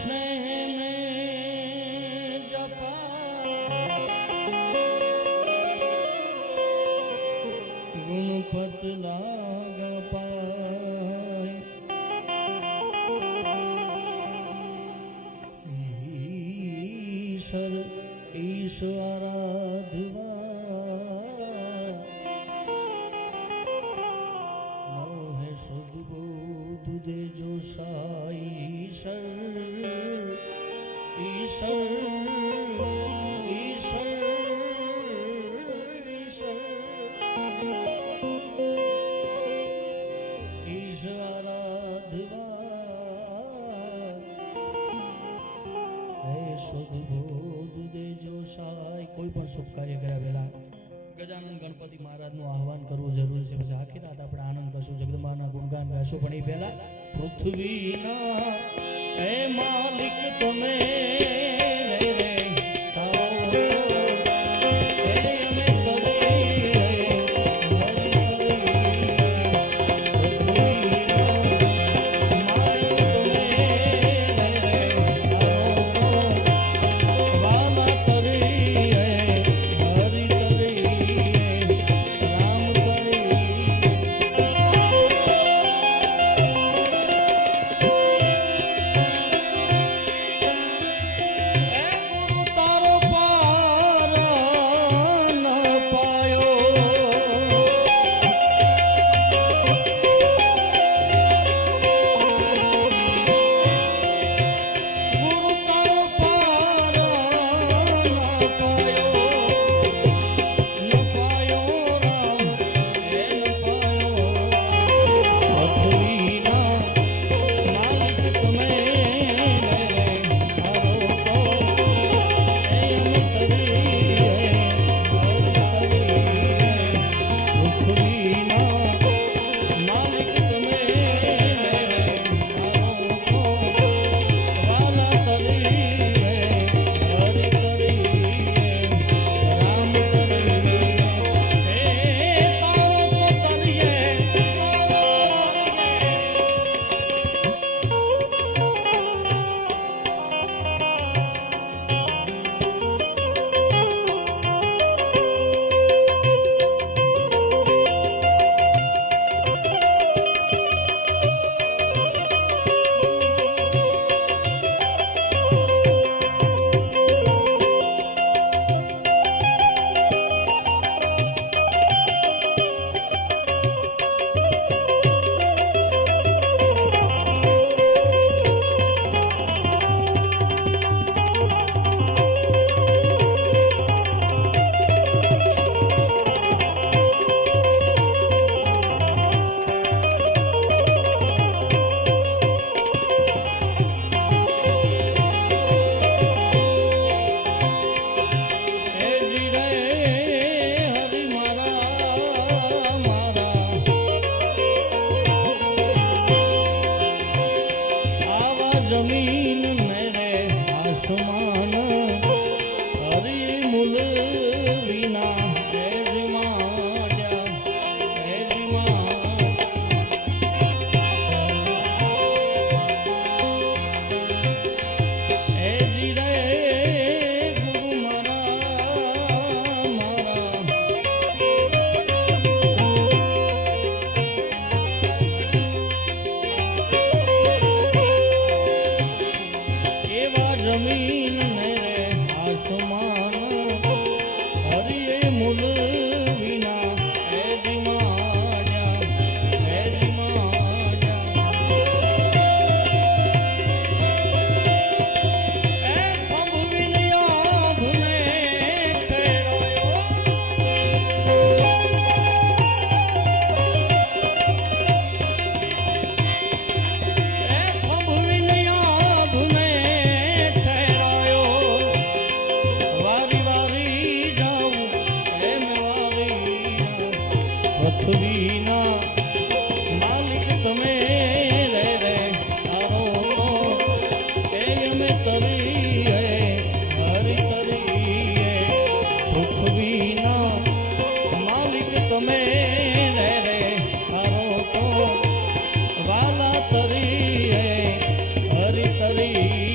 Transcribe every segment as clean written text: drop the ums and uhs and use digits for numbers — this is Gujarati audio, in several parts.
સ્નેહ જપા ગુણપત લાગ પાય ઈશ્વર ઈશ આરાધવા મોહે સદબોધ દેજો સાઈ ઈશ્વર સદબોધ દેજો સાય. કોઈ પણ શુભ કાર્ય કર્યા પહેલા ગજાનન ગણપતિ મહારાજનું આહવાન કરવું જરૂરી છે. પછી આખી રાત આપણે આનંદ કરશું, જગદંબાના ગુણગાન ગાશું. પણ એ પહેલા પૃથ્વીના હે માલિક તમે જમીન મેરે આસમાન હરી મુલ વિના જમીન મેરે આસમાન હરિયે મુલ વિના હે પૃથ્વીના માલિક તમે રે રે તારો તો અમે તરી હરી તરી પૃથ્વીના માલિક તમે રે રે તારો તો વાલા તરી હરી તરી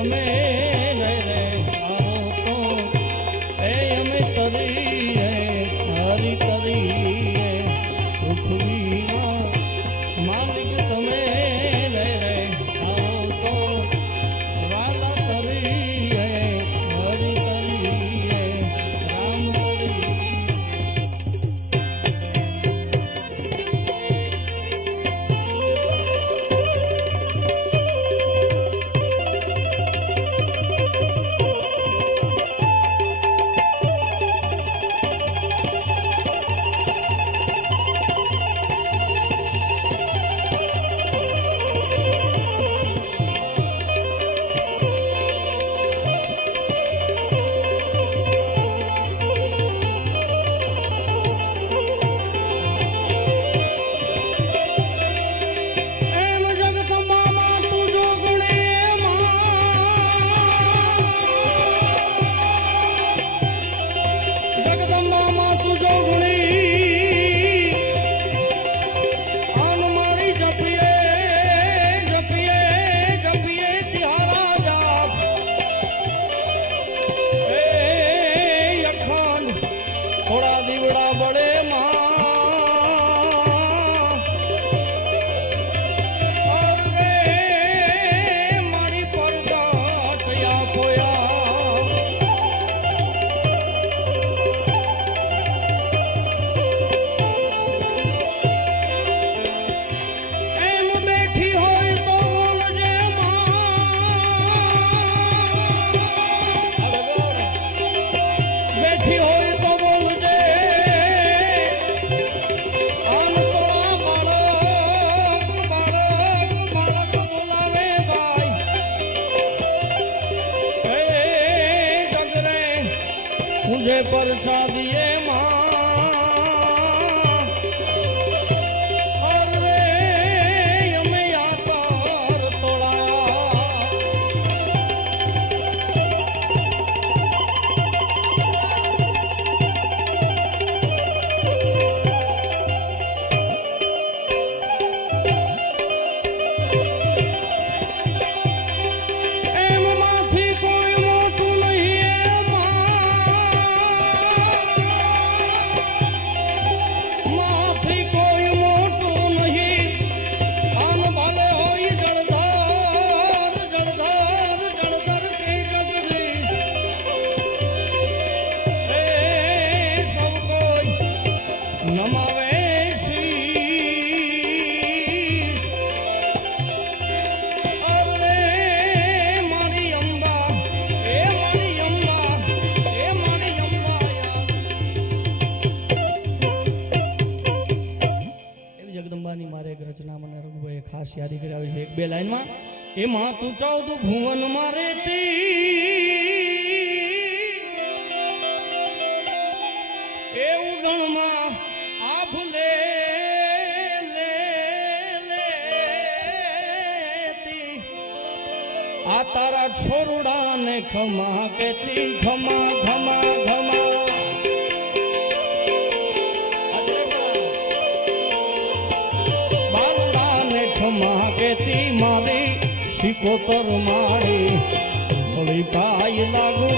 તમે રે રે આવો તો એ અમે તરી હરી તરી પૃથ્વીમાં માલિક તમે રે રે આવો તો વાલા તરી હરી તરી રામ તરી એમ જગદંબામાં તું જોગણી જગદંબામાં તું જોગણી આન મારી જપીએ જપીએ જપીએ તિહારા જાપ એ અખંડ થોડા દીવડા બળે માં और वे मारी परगाट या खोया एम बैठी होय तो बोलजे बैठी होय तो बोलजे आन तोड़ा बाळक बाळक बाळक बोलावे बाई ए जगरे मुझे परछा दिए मां और रे यमे यातार तोड़ाया એમ માંથી કોઈ મોટું નહીં માંથી કોઈ મોટું નહીં આન ભલે હોય જળધાર જળધાર જળધાર કે જગદીશ એ સૌ કોઈ નમાવે શીશ અરે મારી અંબા એ મારી અંબા એ મારી અંબા એવી જગદંબાની મારે એક રચના મને રઘુભાઈએ ખાસ યાદી કરાવી છે એક બે લાઈનમાં એમાં તું 14 ભુવન મારે એવું ગણમાં આ ભૂલે લેતી આ તારા છોરડાને ખમા કેતી ખમા ખમા ખમા બારડાને ખમા કેતી મારી શિકોતર મારી થોડી પાય લાગુ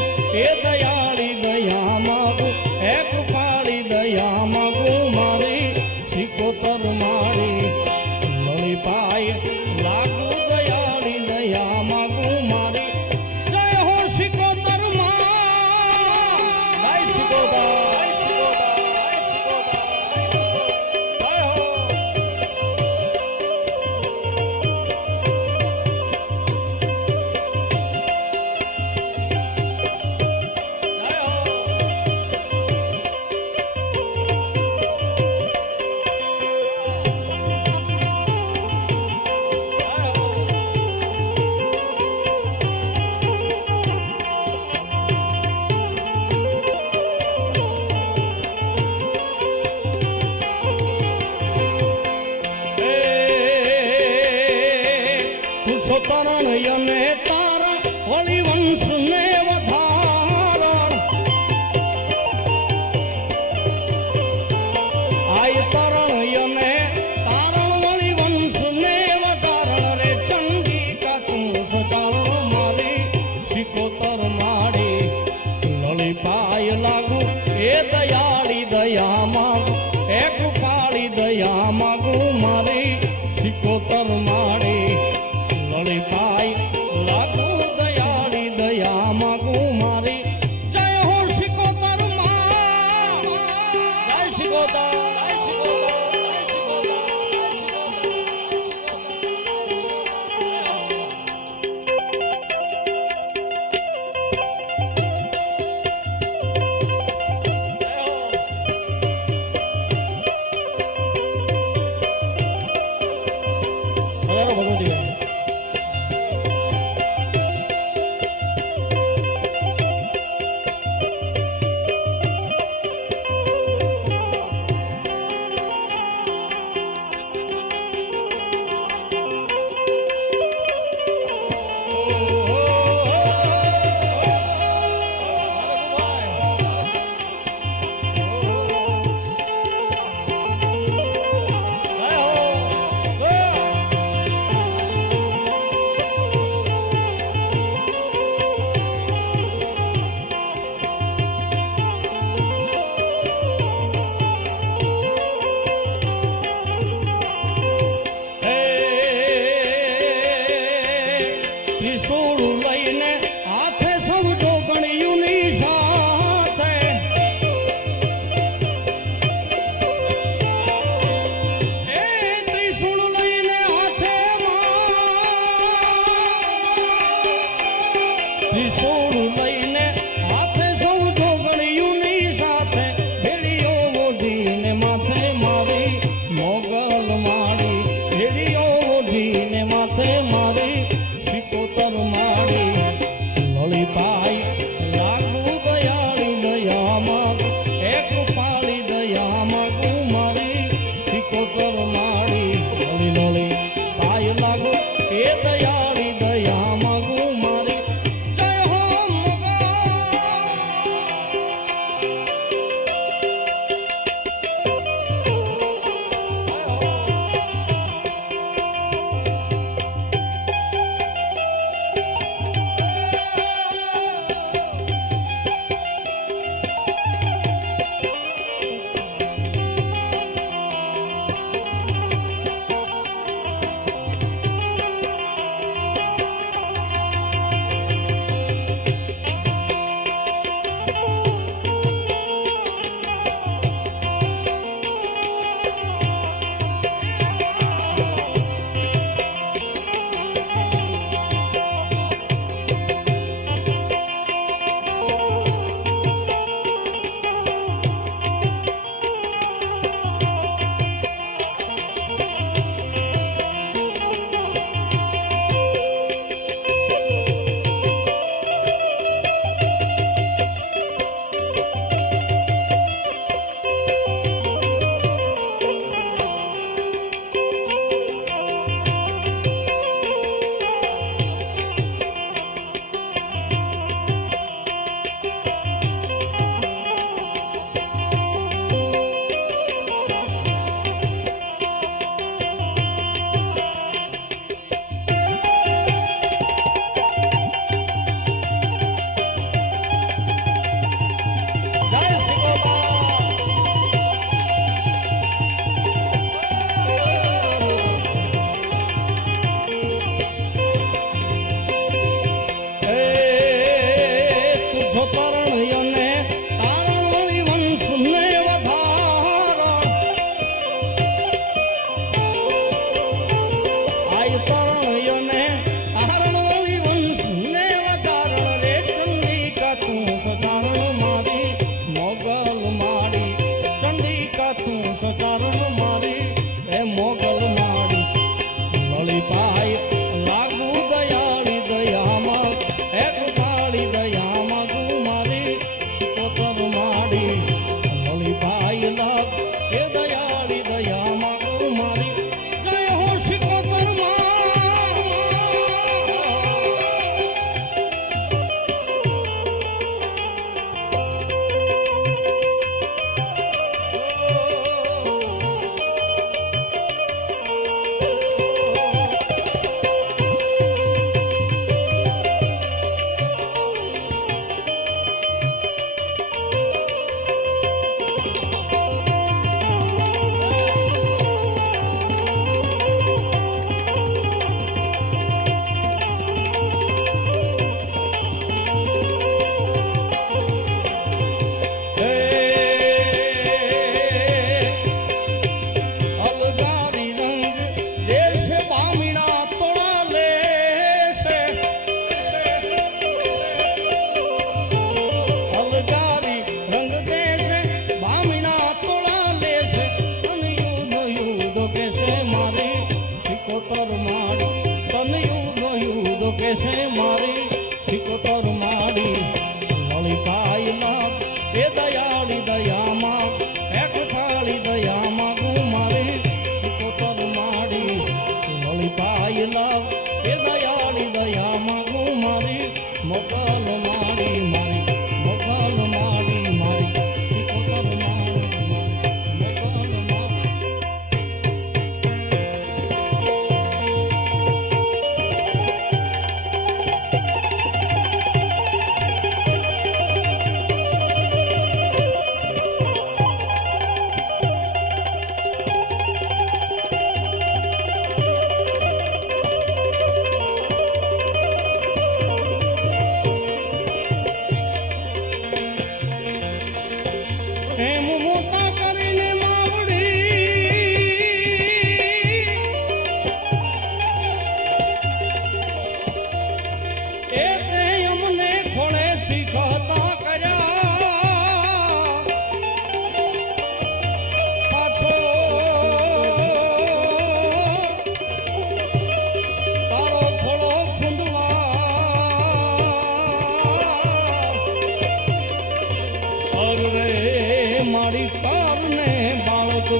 એ દયાળી દયા માગુ એ કૃપાળી દયા માગુ મારી શિકોતર મારી થોડી પાય લાગુ દયાળી દયા માગુ મારી જય હો શિકોતર માં જય શિકોતર જય શિકોતર જય શિકોતર જય હો ત્રિશૂળ લઈને હાથે સૌ જોગણીઓની સાથે ભેળીઓ ઓઢીને માથે મારી મોગલ માડી ભેળીઓ ઓઢીને માથે મારી સિકોતર માડી લલિતાઈ લાગુ દયાળી દયામાં એક પાળી દયામાં કુમારી સિકોતર માડી લલી લલી તાઈ લાગુ એ દયાળી દયામાં કુમારી જય હો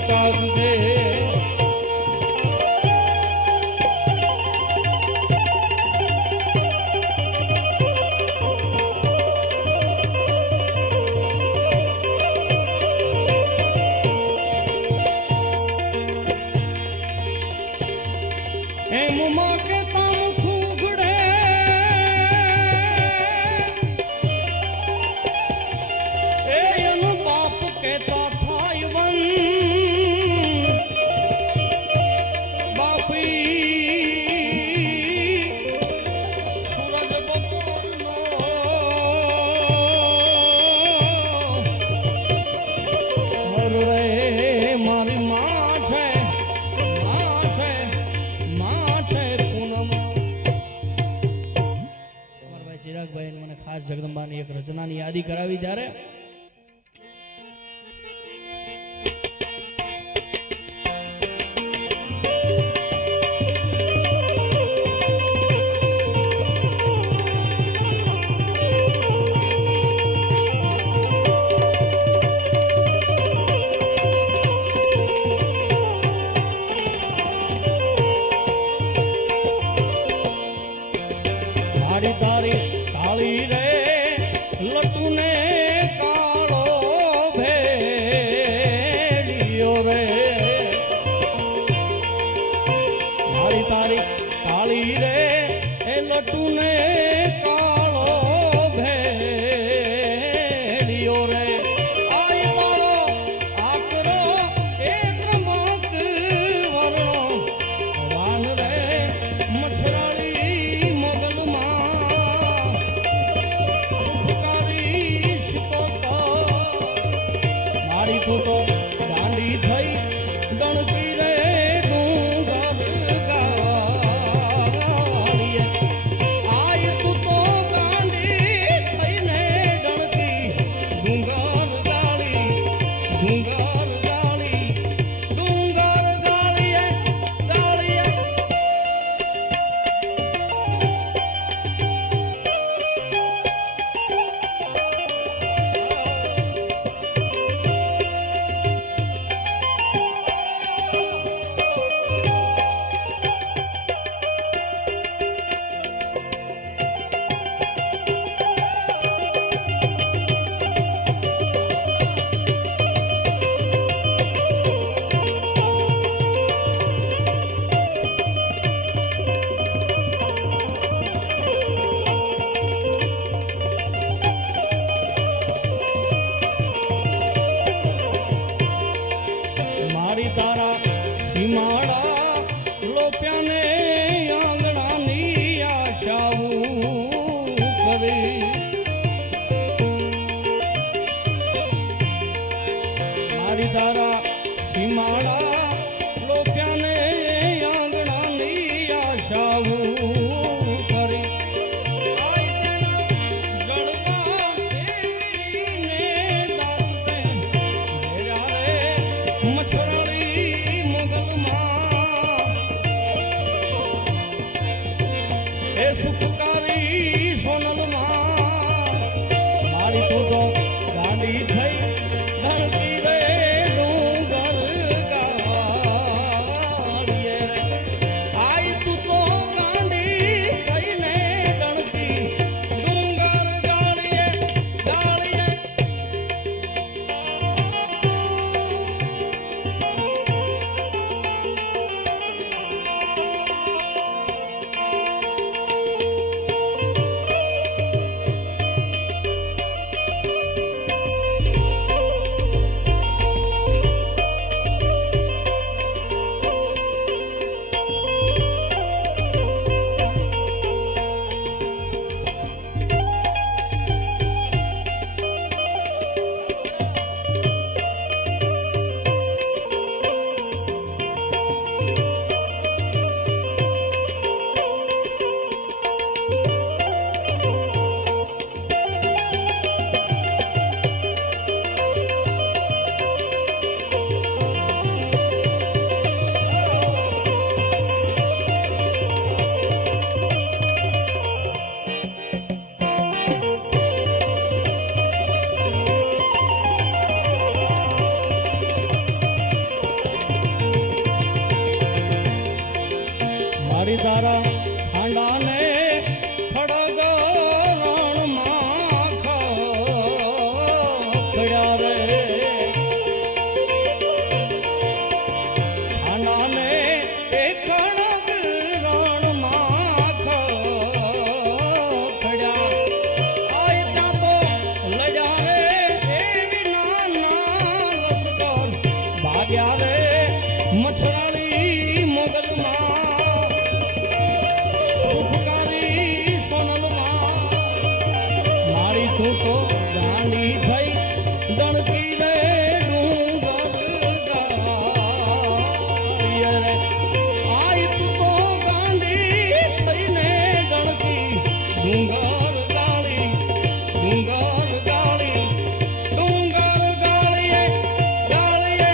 કાગ દે જગદંબાની એક રચનાની યાદી કરાવી ત્યારે તારી કાળી રે લટુને કાળો ભેડિયો રે મારી તારી કાળી રે એ લટુને કાળો ભેડિયો રે આય તારો આકરો એ ત્રમક વર્ણો વાન રે મછરાળી મોગલમાં તું તો ગાંડી થઈ ગણતી રે ડુંગર ગાળીએ આય તું તો ગાંડી થઈને ગણતી ડુંગર ગાળી ડુંગર ગાળીએ ગાળીએ તારા સીમાડા લોપ્યાને આંગણાની આશાવું કરે મારી તારા સીમાડા લોપ્યાને આંગણાની આશાવું કરે સુખકારી સોનલમાં મારી તું તો ગાડી થઈ ધરતી રે ડુંગર ગાળીએ આય તું તો ગાડી થઈને ગણતી ડુંગર ગાળીએ ગાળીએ તું તો ગાંડી થઈ દણકી રે ડુંગર ગાળીએ રે આય તું તો ગાંડી થઈને દણકી ડુંગર ગાળી ડુંગર ગાળી ડુંગર ગાળીએ ગાળીએ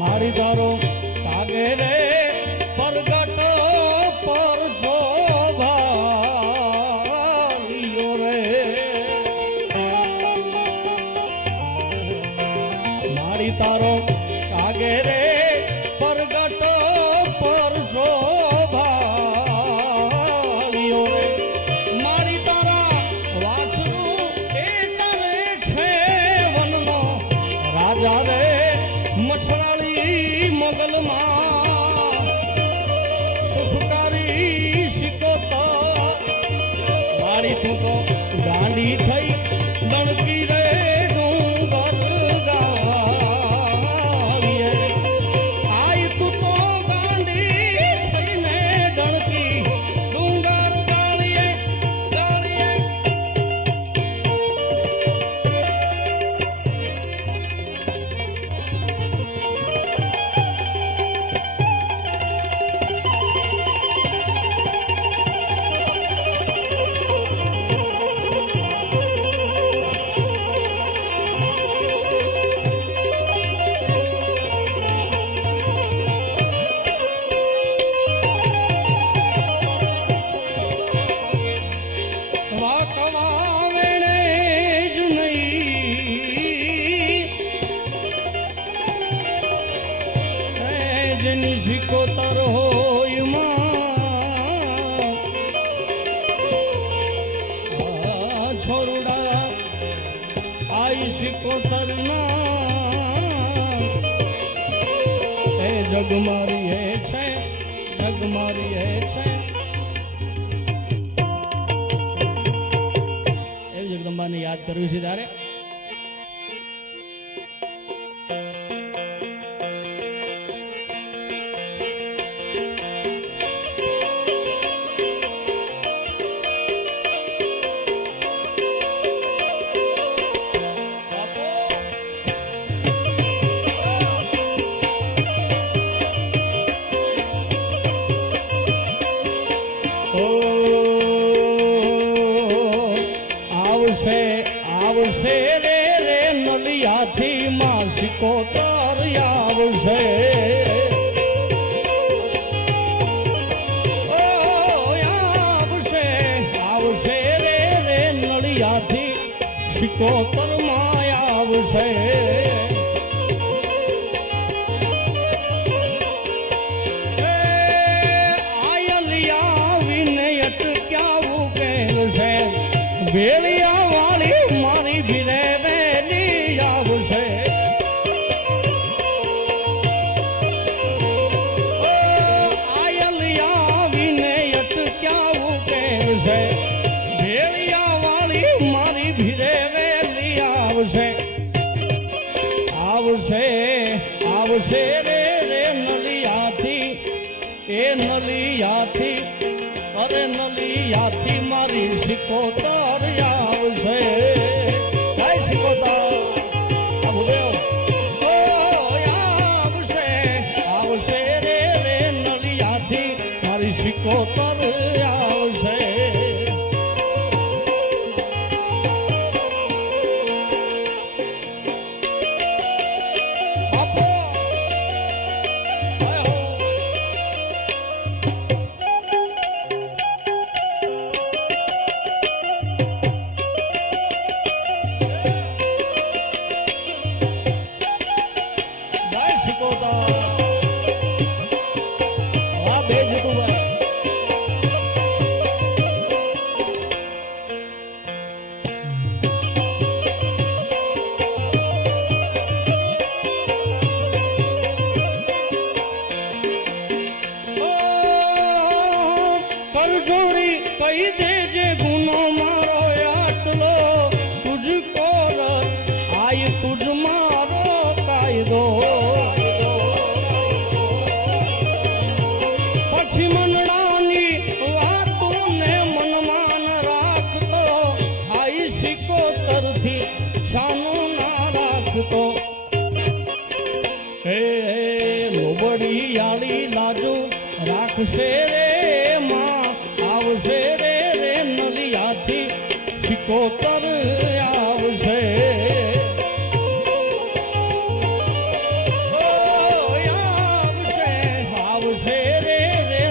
મારી તારો કાગે રે પરગટ પર જો ભાલિયો રે મારી તારો કાગે રે પરગટ પર જો ભાલિયો રે મારી તારા વાસરું એ ચાલે છે વનનો રાજા રે મસરાળી મોગલમાં સુફકારી શિકોતા મારી તું તો ગાંડી થઈ દણકી રે ડુંગર ગાળીએ આય તું તો ગાંડી થઈને દણકી ડુંગર ગાળીએ ગાળીએ સિકોતર હોય માં છોરુડા આઈ સિકોતર ના એ જગ મારી હે છે જગ મારી હે છે એવી જગદંબાને યાદ કરવી છે તારે આવશે રે રે નલિયાથી માં સિકોતર આવશે આવશે રે રે નલિયાથી સિકોતર માં આવશે વેલિયા વાળી મારી ભીરે વેલી આવશે આયલિયા વિને અટક્યાવું કહેશે વેલિયા વાળી મારી ભીરે વેલી આવશે આવશે આવશે રે રે નલિયાથી એ નલિયાથી અરે નલિયાથી મારી સિકોતર આવશે જય સિકોતર આવશે રે રે નલિયાથી મારી સિકોતર આવશે આય તુજ મારો કાયદો પછી મનડાની વાતોને મનમાં રાખતો આય સિકોતરથી છાનું ના રાખતો હે લોબડી યાળી લાજુ રાખશે રે માં આવશે રે નલિયાથી સિકોતર આવશે આવશે રે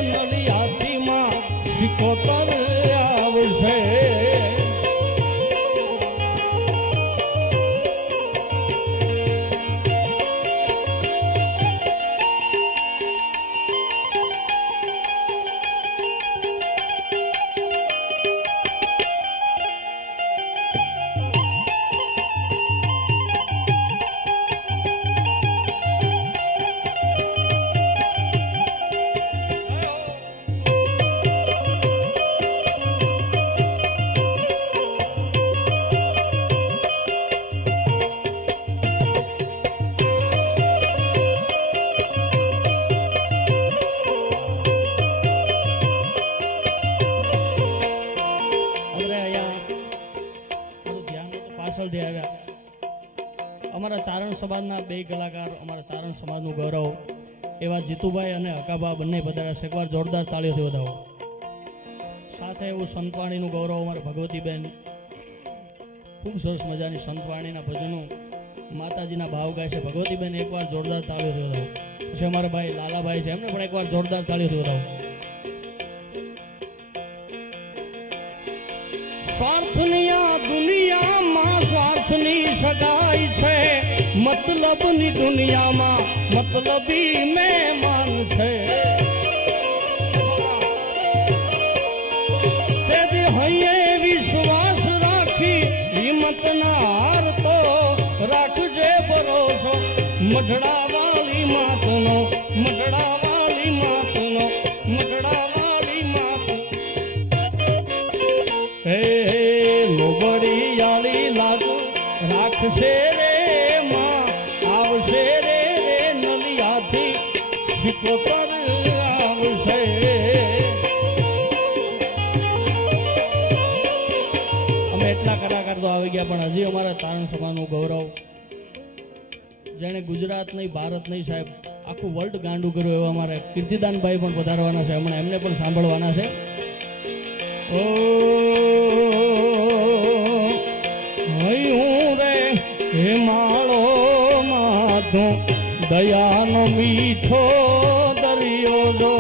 નલિયાથી માં સિકોતર આવશે પાછળથી આવ્યા અમારા ચારણ સમાજના બે કલાકાર અમારા ચારણ સમાજનું ગૌરવ એવા જીતુભાઈ અને હકાભા બંને પધાર્યા છે એકવાર જોરદાર તાળીઓથી વધાવો સાથે એવું સંતવાણીનું ગૌરવ અમારા ભગવતીબેન ખૂબ સરસ મજાની સંતવાણીના ભજનો માતાજીના ભાવ ગાય છે ભગવતીબેન એકવાર જોરદાર તાળીઓથી વધાવો પછી અમારા ભાઈ લાલાભાઈ છે એમને પણ એકવાર જોરદાર તાળીઓથી વધાવો સ્વાર્થની આ દુનિયામાં સ્વાર્થની સગાઈ છે મતલબની દુનિયામાં મતલબી મહેમાન છે તેથી હૈયે વિશ્વાસ રાખી હિંમત ના હારતો રાખજે ભરોસો મઢડા વાલી માતનો મઢડા વાલી માતનો મઢડા વાલી માત હે લોબડી યાળી લાગુ રાખશે રે માં આવશે રે નલિયાથી સિકોતર આવશે અમે એટલા કલાકાર તો આવી ગયા પણ હજી અમારા ચારણ સમાજનું ગૌરવ જેણે ગુજરાત નહીં ભારત નહીં સાહેબ આખું વર્લ્ડ ગાંડું કર્યું એવા અમારા કીર્તિદાનભાઈ પણ પધારવાના છે હમણાં એમને પણ સાંભળવાના છે ઓ હૈયું રે હે માળો માધો દયાનો મીઠો દરિયો જો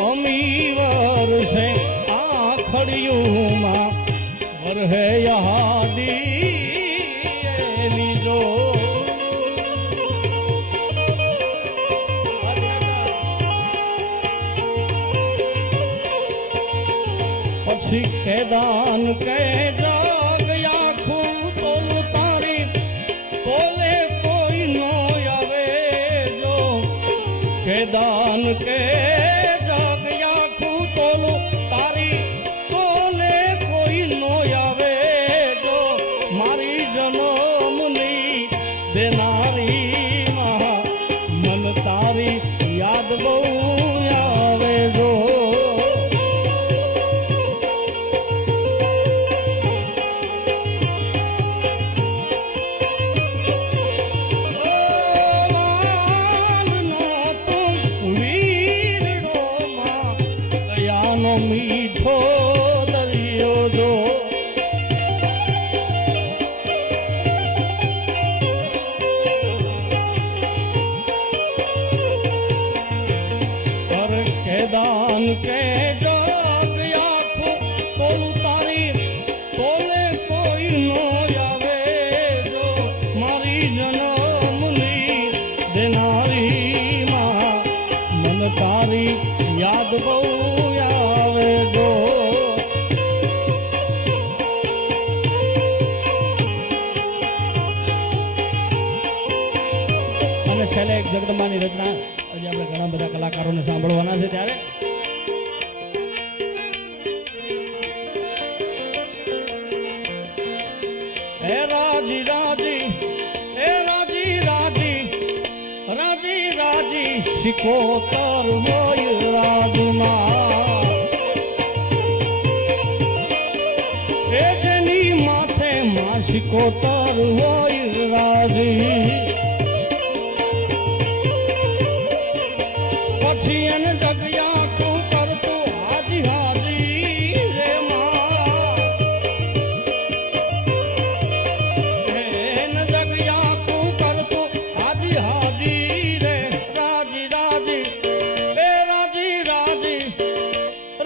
અમી વર્ષે આખડિયુંમાં વરહે યહાદી લીજો પછી કેદાન કે જાગ આખું તોલ તારી તોલે કોઈ નો આવે જો કેદાન કે જાગ આખું તોલ તારી તોલે કોઈ નો આવે જો મારી જન્મની દેનારી મહા મન તારી યાદ બહુ આવે જો મીઠો દરિયો જો પર કેદાન કે જગ આખું તોલું તારી તોલે કોઈ નો આવે જો મારી જન્મની દેનારી માં મન તારી યાદ બહુ આવે જો અને છેલ્લે એક જગદંબાની રચના હજી આપણે ઘણા ઘણા બધા કલાકારોને સાંભળવાના છે ત્યારે હે રાજી રાજી હે રાજી રાજી રાજી રાજી સિકોતર હોય રાજમાં એ જેની માથે માં સિકોતર હોય રાજી પછી એને જગ્યા તું કરતું હાજી હાજી રે માં એને જગ્યા તું કરતું હાજી હાજી રે રાજી રાજી એ રાજી રાજી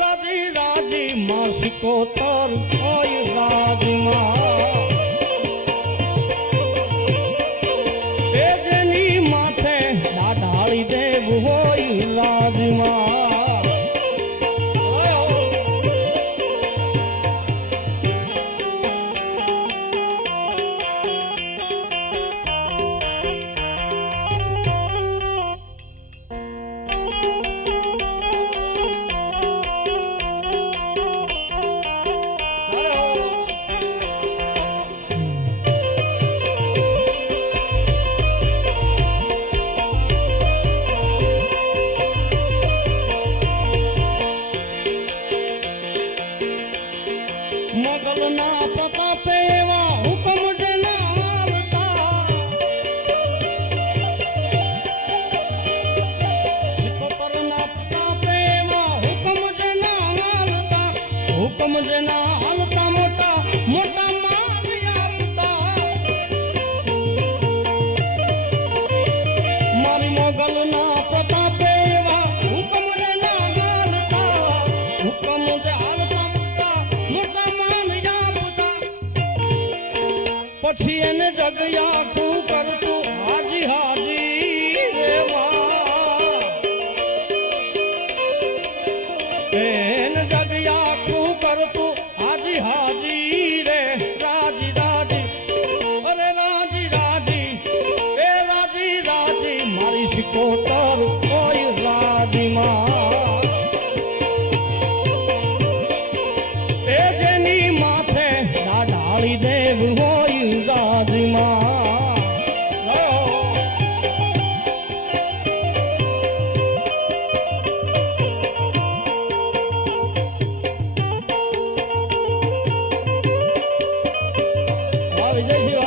રાજી રાજી માં સિકોતર હોય રાજમાં એ જેની માથે દાઢાળી દેવું હોય રાજમાં મોગલના પ્રતાપે એવા હુકમ જેના આવતા સિકોતરના પ્રતાપે એવા હુકમ જેના હાલતા મોટા મોટા મારી આપતા મારી મોગલના પ્રતાપે એવા હુકમ જેના હાલતા હુકમ જે હાલતા પછી એને જગ્યા તું કરતું હાજી હાજી રે એને જગ્યા તું કરતું હાજી હાજી રે રાજી રાજી અરે રાજી રાજી એ રાજી રાજી મારી સિકોતર હોય રાજમાં એ જેની માથે દાઢાળી દેવ હોય રાજમાં વિજયસિંહ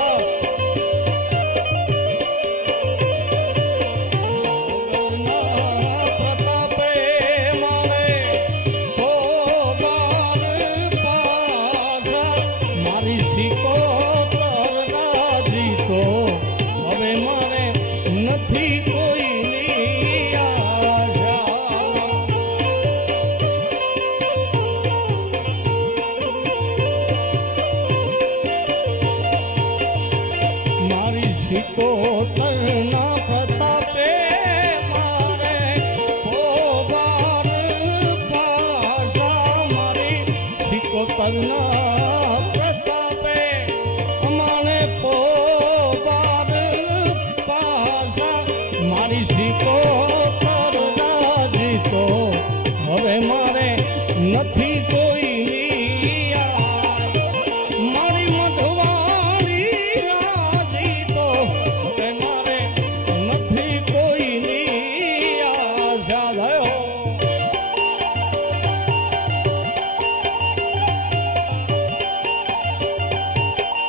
પ્રતાપે મારે મારી સિકોતર રાજી તો હવે મારે નથી કોઈની આશા મારી સિકોતરના પ્રતાપે મારે પોબાર પાશા મારી સિકોતરના પ્રતાપે અમારે પોબાર પાશા મારી સિકોતર રાજી તો હવે મારે નથી કોઈની આશ મારી મધવારી રાજી તો હવે મારે નથી કોઈની આશા થયો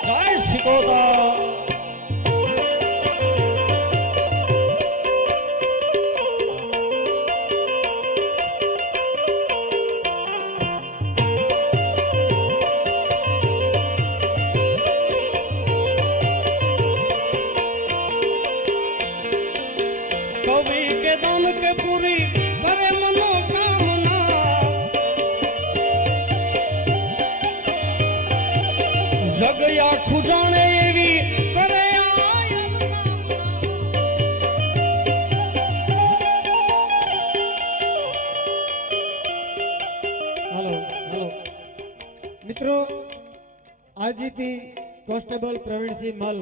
જય સિકોતર कवि के दान के पूरी करे मनोकामना जग आखू जाने एवी करे हेलो हेलो मित्रों आईजीपी કોન્સ્ટેબલ પ્રવીણસિંહ મલ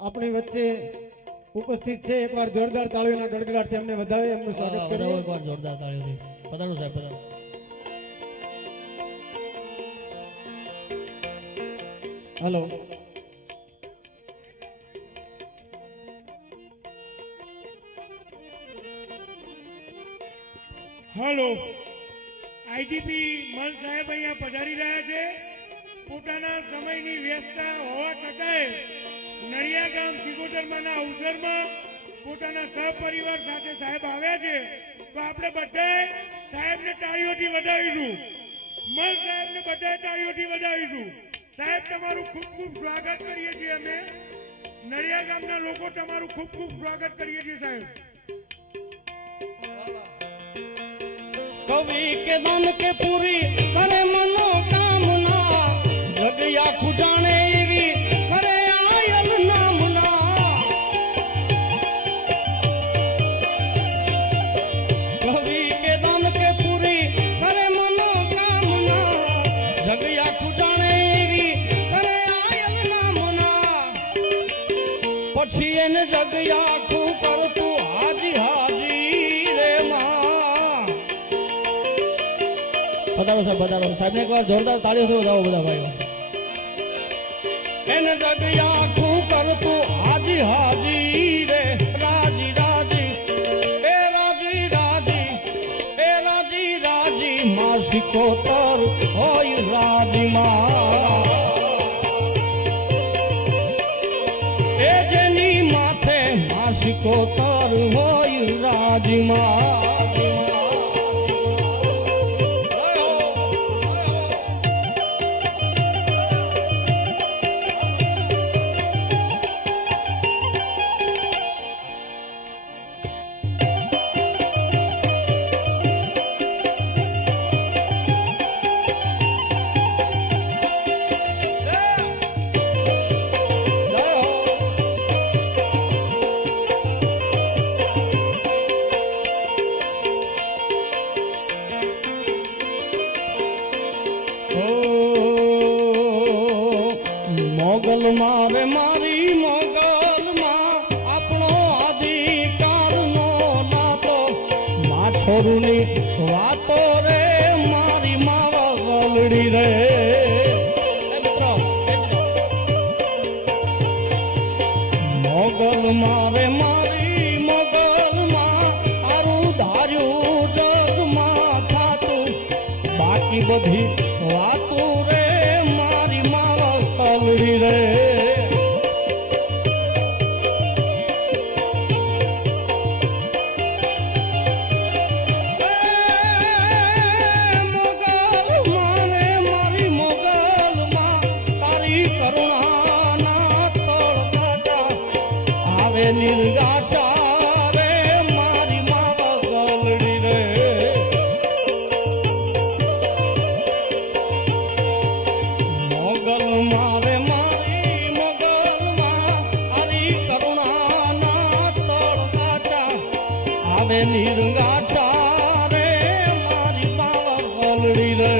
આપણી વચ્ચે ઉપસ્થિત છે એકવાર જોરદાર તાળીઓના ગડગડાટથી અમને વધાવે એમનું સ્વાગત વધારો કરીએ. એકવાર જોરદાર તાળીઓથી. પધારો સાહેબ, પધારો. હાલો હલો, આઈજીપી મલ સાહેબ અહીંયા પધારી રહ્યા છે. પોતાના સમયની વ્યસ્તતા હોવા છતાંય નડિયા ગામ સિકોતરમાના અવસરમાં પોતાના સહપરિવાર સાથે સાહેબ આવ્યા છે. તો આપણે બધાએ સાહેબને તાળીઓથી વધાવીશું. મલ સાહેબને બધાએ તાળીઓથી વધાવીશું. સાહેબ, તમારું ખૂબ ખૂબ સ્વાગત કરીએ છીએ અમે. નડિયા ગામના લોકો તમારું ખૂબ ખૂબ સ્વાગત કરીએ છીએ સાહેબ. કવિ કે ધન કે પૂરી કરે મનોકામના, જગયા ખુજાણે એવી કરે આયલ નામના. કવિ કે ધન કે પૂરી કરે મનોકામના, જગયા ખુજાણે એવી કરે આયલ નામના. પછી એને જગયા ખુ કરતું હાજી હાજી રે માં. પધારો સાહેબ, પધારો સાહેબ. એકવાર જોરદાર તાળીઓ જાઓ બધા ભાઈઓ. એને જગ્યા આખું કરતું હાજી હાજી રે રાજી રાજી એ રાજી રાજી એ રાજી રાજી માં સિકોતર હોય રાજી માં. એ જેની માથે માં સિકોતર હોય રાજી માં. મોગલ મારે મારી મોગલ માં આપણો અધિકાર નો નાતો. માછોરુની વાતો રે મારી માવલડી રે. મોગલ મારે મારી મોગલ માં તારું ધાર્યું જગમાં થાતું. બાકી બધી વાતું રે મારી માવલડી રે. નિર્ગાચા રે મારી માવલડી રે. મોગલ મારે મારી મોગલ માં હરી કરુણા ના તળગાચા આવે. નિર્ગાચા રે મારી માવલડી રે.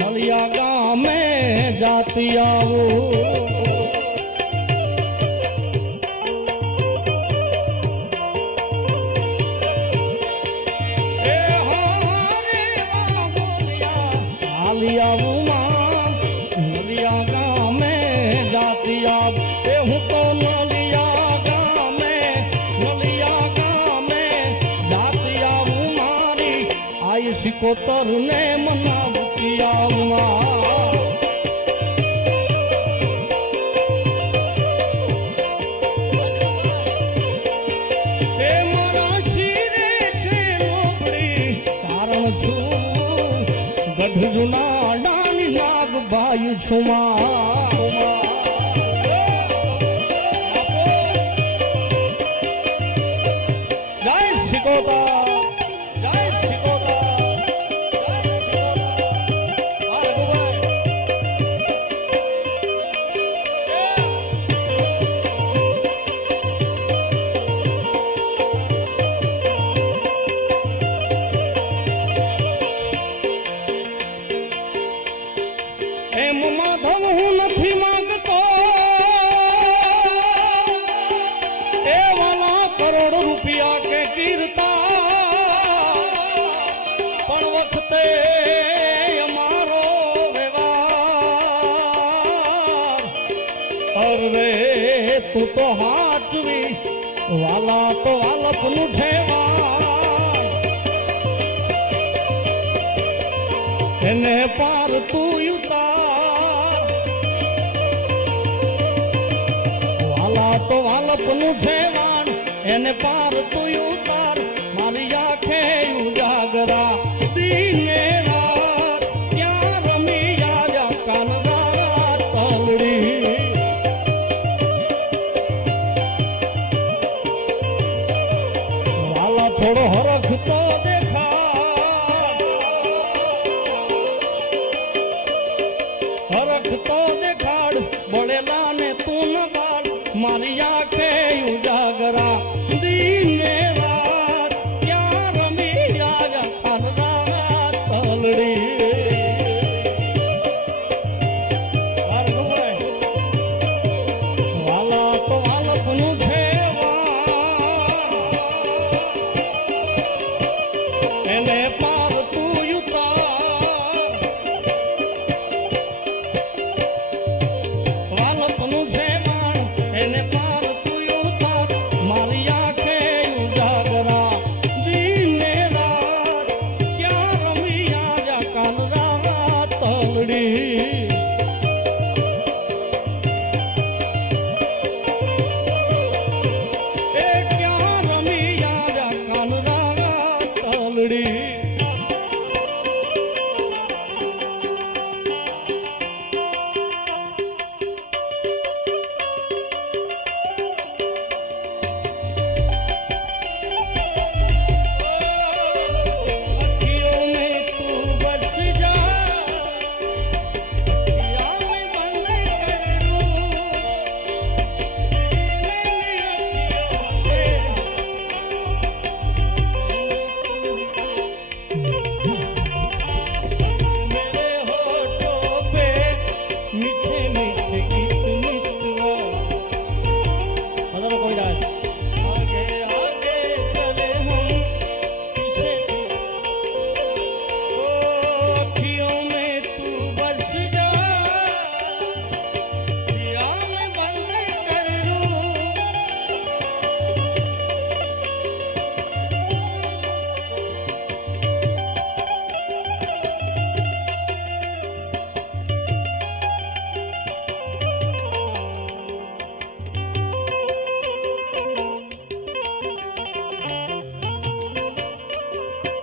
નલિયા ગામે જાતી આવું. એ હારે હાલી આવું માં નલિયા ગામે જાતી આવું. એ હું તો નલિયા ગામે જાતી આવું. મારી આઈ સિકોતર ને મનાવતી આવું. ગઢ જુના માધવ હું નથી માંગતો એ વાલા કરોડ રૂપિયા કે કીર્તા પણ વખતે અમારો વ્યવહાર અરે તું તો હાચવી વાલા તો વાલપનું છે એને પાર તું ઉતાર વાલા તો વાલપનું છે વાણ એને પાર તું ઉતાર મારી આંખે ઉજાગરા દિને રાત ક્યાં રમી આવ્યા કાનરા તલડી વાલા થોડો હરખ તો તો દેખાડ બળેલા ને તું ન બાળ મારી આંખે ઉજાગરા દિને રાત ક્યાં રમી આવ્યા કાનરા તલડી વાલા તો વાલપનું છે એને પાર તું ઉતાર વાલપનું છે વાણ એને પાર તું ઉતાર મારી આંખે ઉજાગરા દિને રાત ક્યાં રમી આવ્યા કાનરા તલડી એ ક્યાં રમી આવ્યા કાનરા તલડી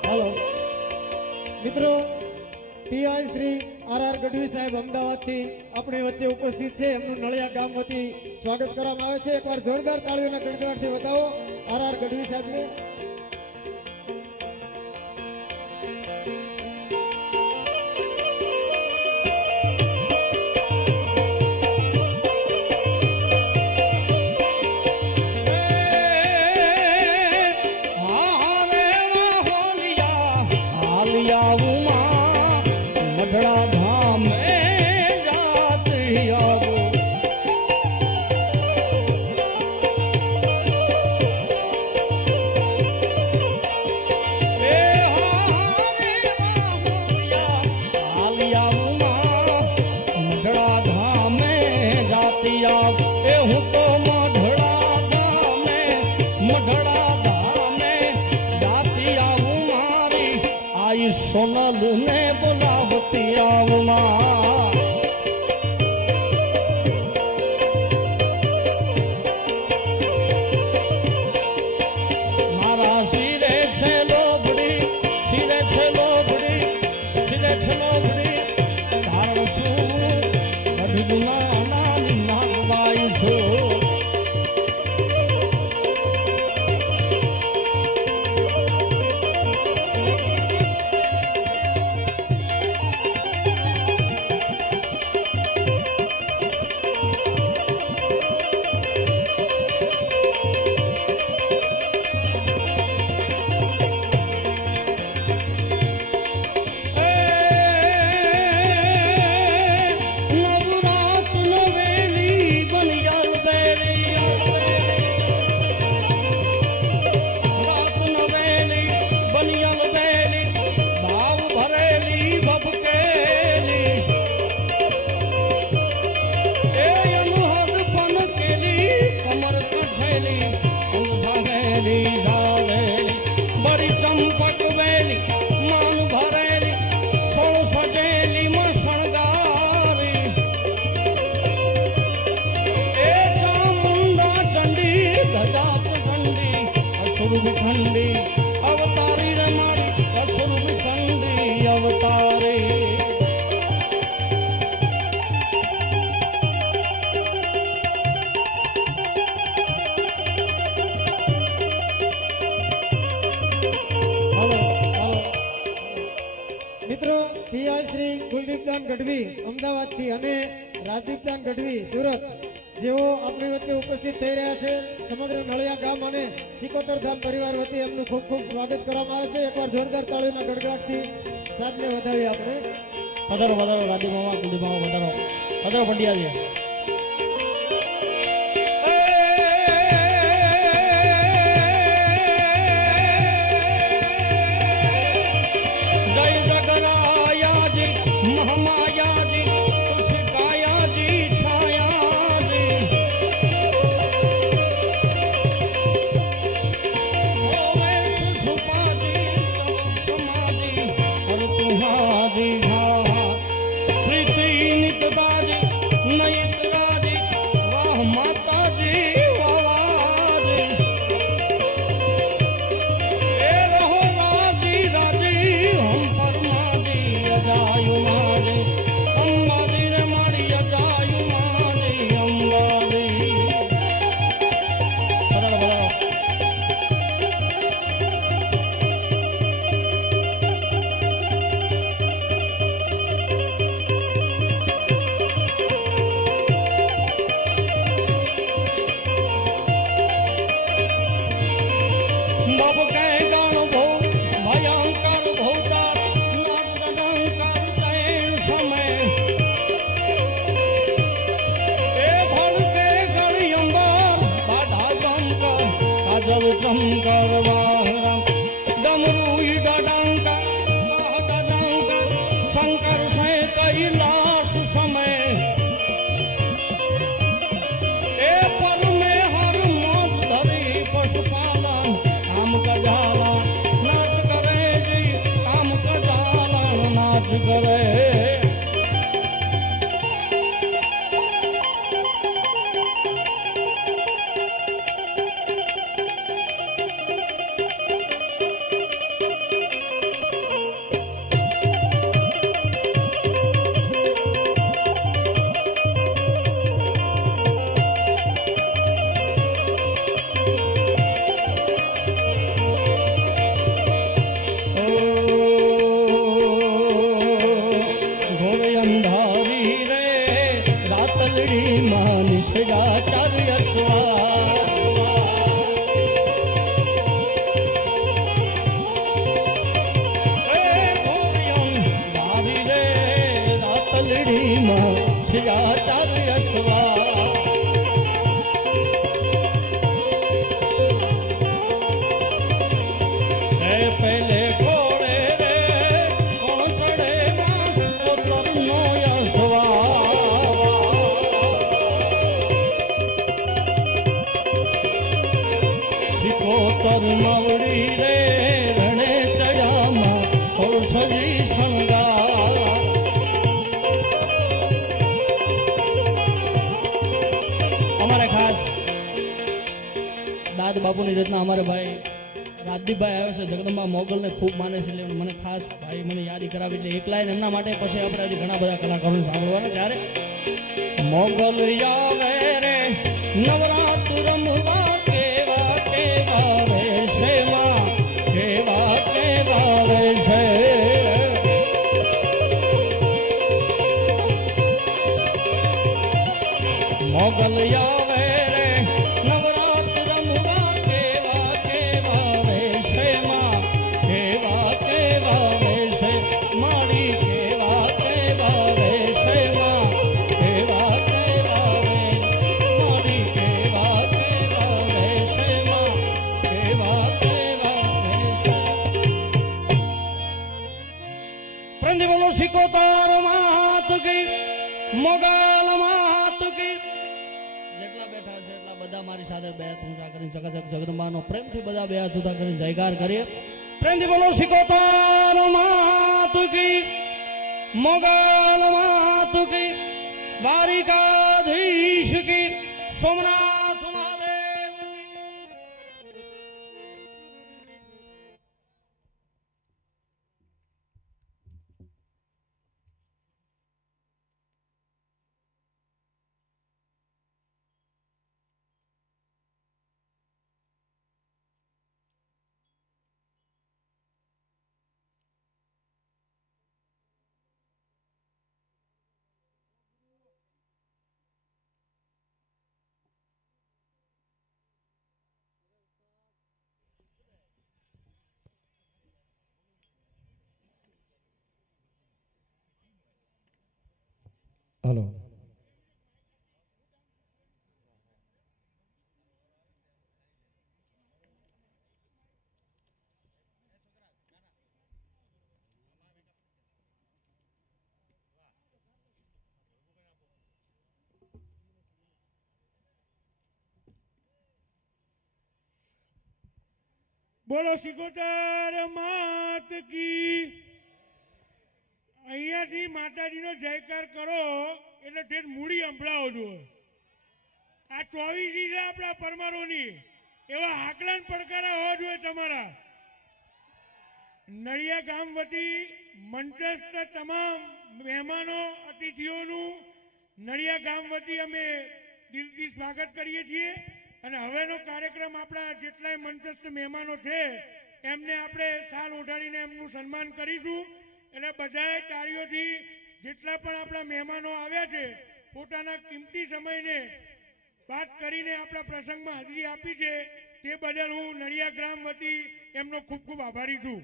હાલો મિત્રો, પીઆઈ શ્રી આર ગઢવી સાહેબ અમદાવાદથી આપણી વચ્ચે ઉપસ્થિત છે. એમનું નળિયા ગામ વતી સ્વાગત કરવામાં આવે છે. એકવાર જોરદાર તાળીઓના ગડગડાટથી બતાવો આર ગઢવી સાહેબને. મઢડા ધામે જાતી આવો મઢડા ધામે જાતી આવ એ હું તો મઢડા ધામે જાતી આવું મારી આઈ સોનલ ને બોલાવતી આવમાં મારા શિરે છે લોબડી ધારણ છું કઢુના નાની નાગવાઈ રાજદીપદાન ગઢવી સુરત જેઓ આપણી વચ્ચે ઉપસ્થિત થઈ રહ્યા છે. સમગ્ર નળિયા ગામ અને સિકોતર ધામ પરિવાર વતી એમનું ખૂબ ખૂબ સ્વાગત કરવામાં આવે છે. એકવાર જોરદાર તાળીઓના ગડગડાટથી સાધને વધાવી આપણે. પધારો પધારો રાધી મામા કુલદીપ મામા પધારો પધારો પંડ્યાજી. બાપુની રીતના અમારે ભાઈ રાજદીપભાઈ આવ્યો છે. જગદંબા મોગલને ખૂબ માને છે એટલે મને ખાસ ભાઈ મને યાદી કરાવી એટલે એકલા એમના માટે પછી આપણે હજી ઘણા બધા કલાકારોને સાંભળવાના. ત્યારે મોગલ આવે રે નવરાત્ર રમવા કેવા કેવા રે સેવા કેવા કેવા રે છે. મોગલ આવે રે નવરાત્ર રમવા કેવા કેવા રે સેવા કેવા કેવા રે છે. મારી કેવા કેવા રે સેવા કેવા કેવા રે મારી કેવા કેવા રે સેવા કેવા કેવા રે છે. પ્રેમથી બોલો સિકોતર માત કી મોગલ માત કી. જેટલા બેઠા છે એટલા બધા મારી સાથે બે હાથ ઊંચા કરીને ચકાચક જગદંબાનો પ્રેમથી બધા બે હાથ ઊંચા કરીને જયકાર કરીએ. પ્રેમથી બોલો સિકોતર માત કી મોગલ માત કી દ્વારિકાધીશ કી સોમનાથ મહાદેવ કી. હલો. બોલો સિકોતર માત કી. અહીંયાથી માતાજીનો જયકાર કરો એટલે ઠેઠ મૂડી સંભળાવો છો. આ 24 છે આપણા પરમારોની, એવા હાકલાન પડકારા હોવા જોઈએ તમારા. નળિયા ગામ વતી મંચસ્થ તમામ મહેમાનો અતિથિઓનું નળિયા ગામ વતી અમે દિલથી સ્વાગત કરીએ છીએ. અને હવેનો કાર્યક્રમ આપણા જેટલાય મંચસ્થ મહેમાનો છે એમને આપણે શાલ ઓઢાડીને એમનું સન્માન કરીશું. એટલે બધાએ તાળીઓથી જેટલા પણ આપણા મહેમાનો આવ્યા છે પોતાના કિંમતી સમયને વાત કરીને આપણા પ્રસંગમાં હાજરી આપી છે તે બદલ હું નળિયા ગ્રામ વતી એમનો ખૂબ ખૂબ આભારી છું.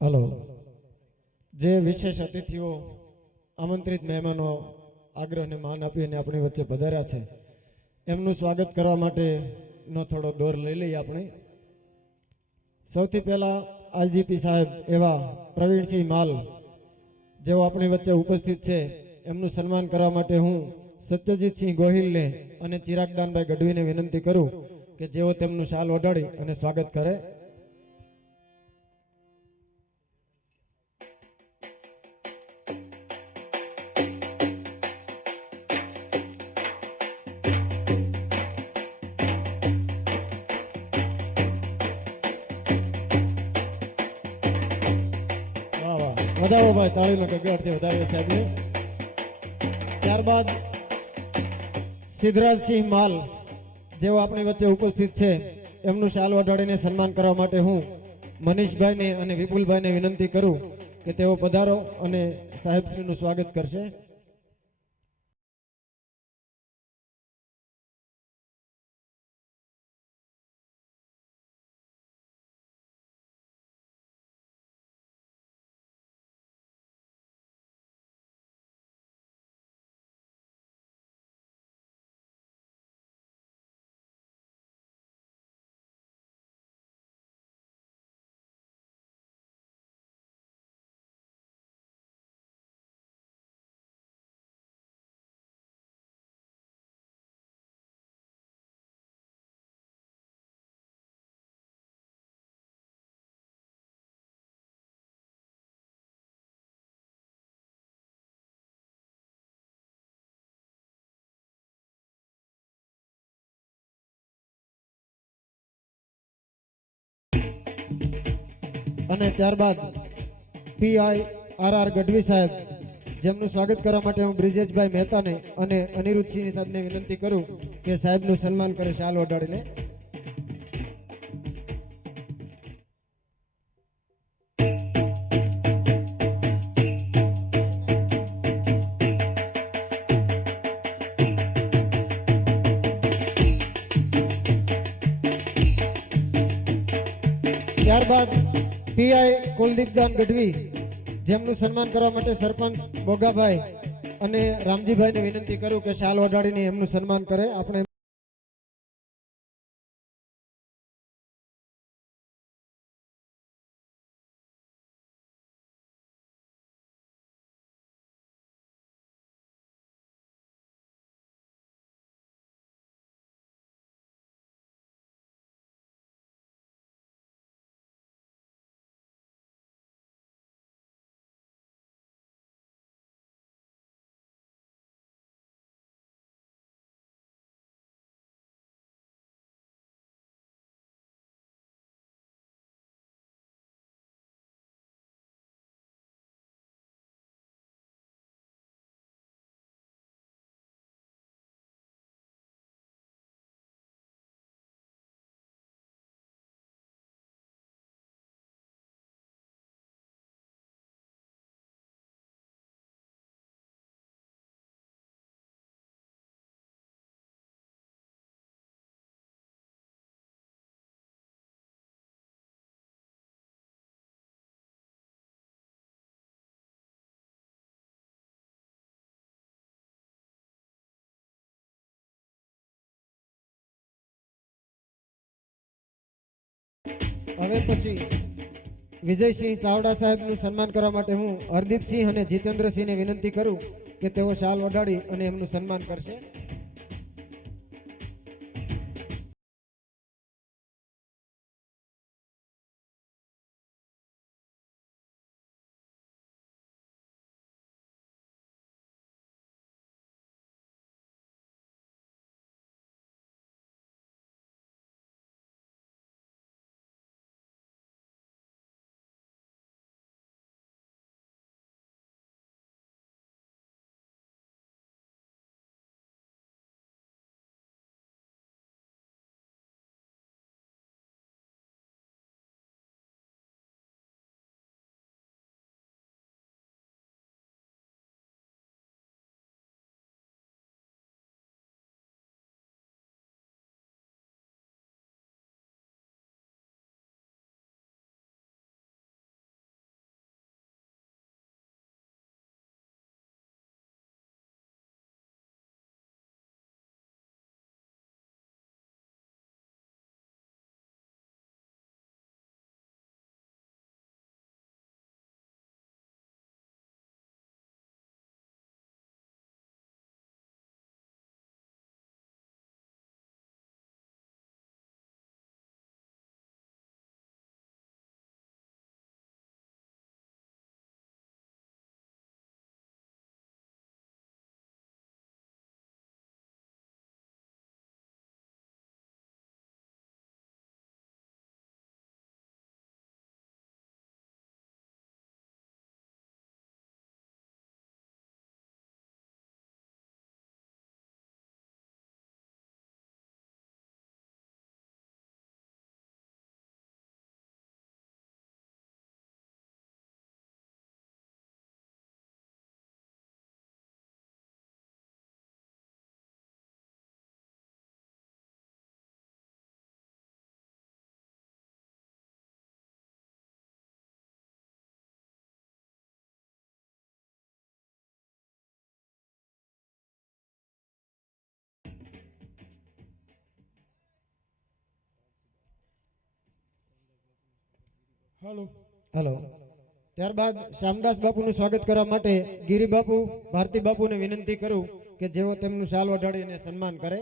હલો. જે વિશેષ અતિથિઓ આમંત્રિત મહેમાનો આગ્રહને માન આપીને આપણી વચ્ચે પધાર્યા છે એમનું સ્વાગત કરવા માટેનો થોડો દોર લઈ લઈએ આપણે. સૌથી પહેલા આઈજીપી સાહેબ એવા પ્રવીણસિંહ માલ જેઓ આપણી વચ્ચે ઉપસ્થિત છે એમનું સન્માન કરવા માટે હું સત્યજીતસિંહ ગોહિલને અને ચિરાગદાનભાઈ ગઢવીને વિનંતી કરું કે જેઓ તેમનું શાલ ઓઢાડી અને સ્વાગત કરે. વધાવો ભાઈ, તાળીનો ગગડાટથી વધાવીએ સાહેબને. ત્યારબાદ સિદ્ધરાજસિંહ માલ જેઓ આપણી વચ્ચે ઉપસ્થિત છે એમનું શાલ ઓઢાડીને સન્માન કરવા માટે હું મનીષભાઈને અને વિપુલભાઈને વિનંતી કરું કે તેઓ પધારો અને સાહેબશ્રીનું સ્વાગત કરશે. અને ત્યારબાદ PI RR ગઢવી સાહેબ જેમનું સ્વાગત કરવા માટે હું બ્રિજેશભાઈ મહેતાને અને અનિરુદ્ધસિંહ સાહેબને વિનંતી કરું કે સાહેબનું સન્માન કરે શાલ ઓઢાડીને. ત્યારબાદ PI કુલદીપદાન ગઢવી જેમનું સન્માન કરવા માટે સરપંચ બોગાભાઈ અને રામજીભાઈને વિનંતી કરું કે શાલ ઓઢાડીને એમનું સન્માન કરે. આપણે હવે પછી વિજયસિંહ ચાવડા સાહેબનું સન્માન કરવા માટે હું હરદીપસિંહ અને જીતેન્દ્રસિંહને વિનંતી કરું કે તેઓ શાલ ઓઢાડી અને એમનું સન્માન કરશે. હાલો. હલો. ત્યારબાદ શ્યામદાસ બાપુનું સ્વાગત કરવા માટે ગિરી બાપુ, ભારતી બાપુને વિનંતી કરું કે જેઓ તેમનું શાલ ઓઢાડીને સન્માન કરે.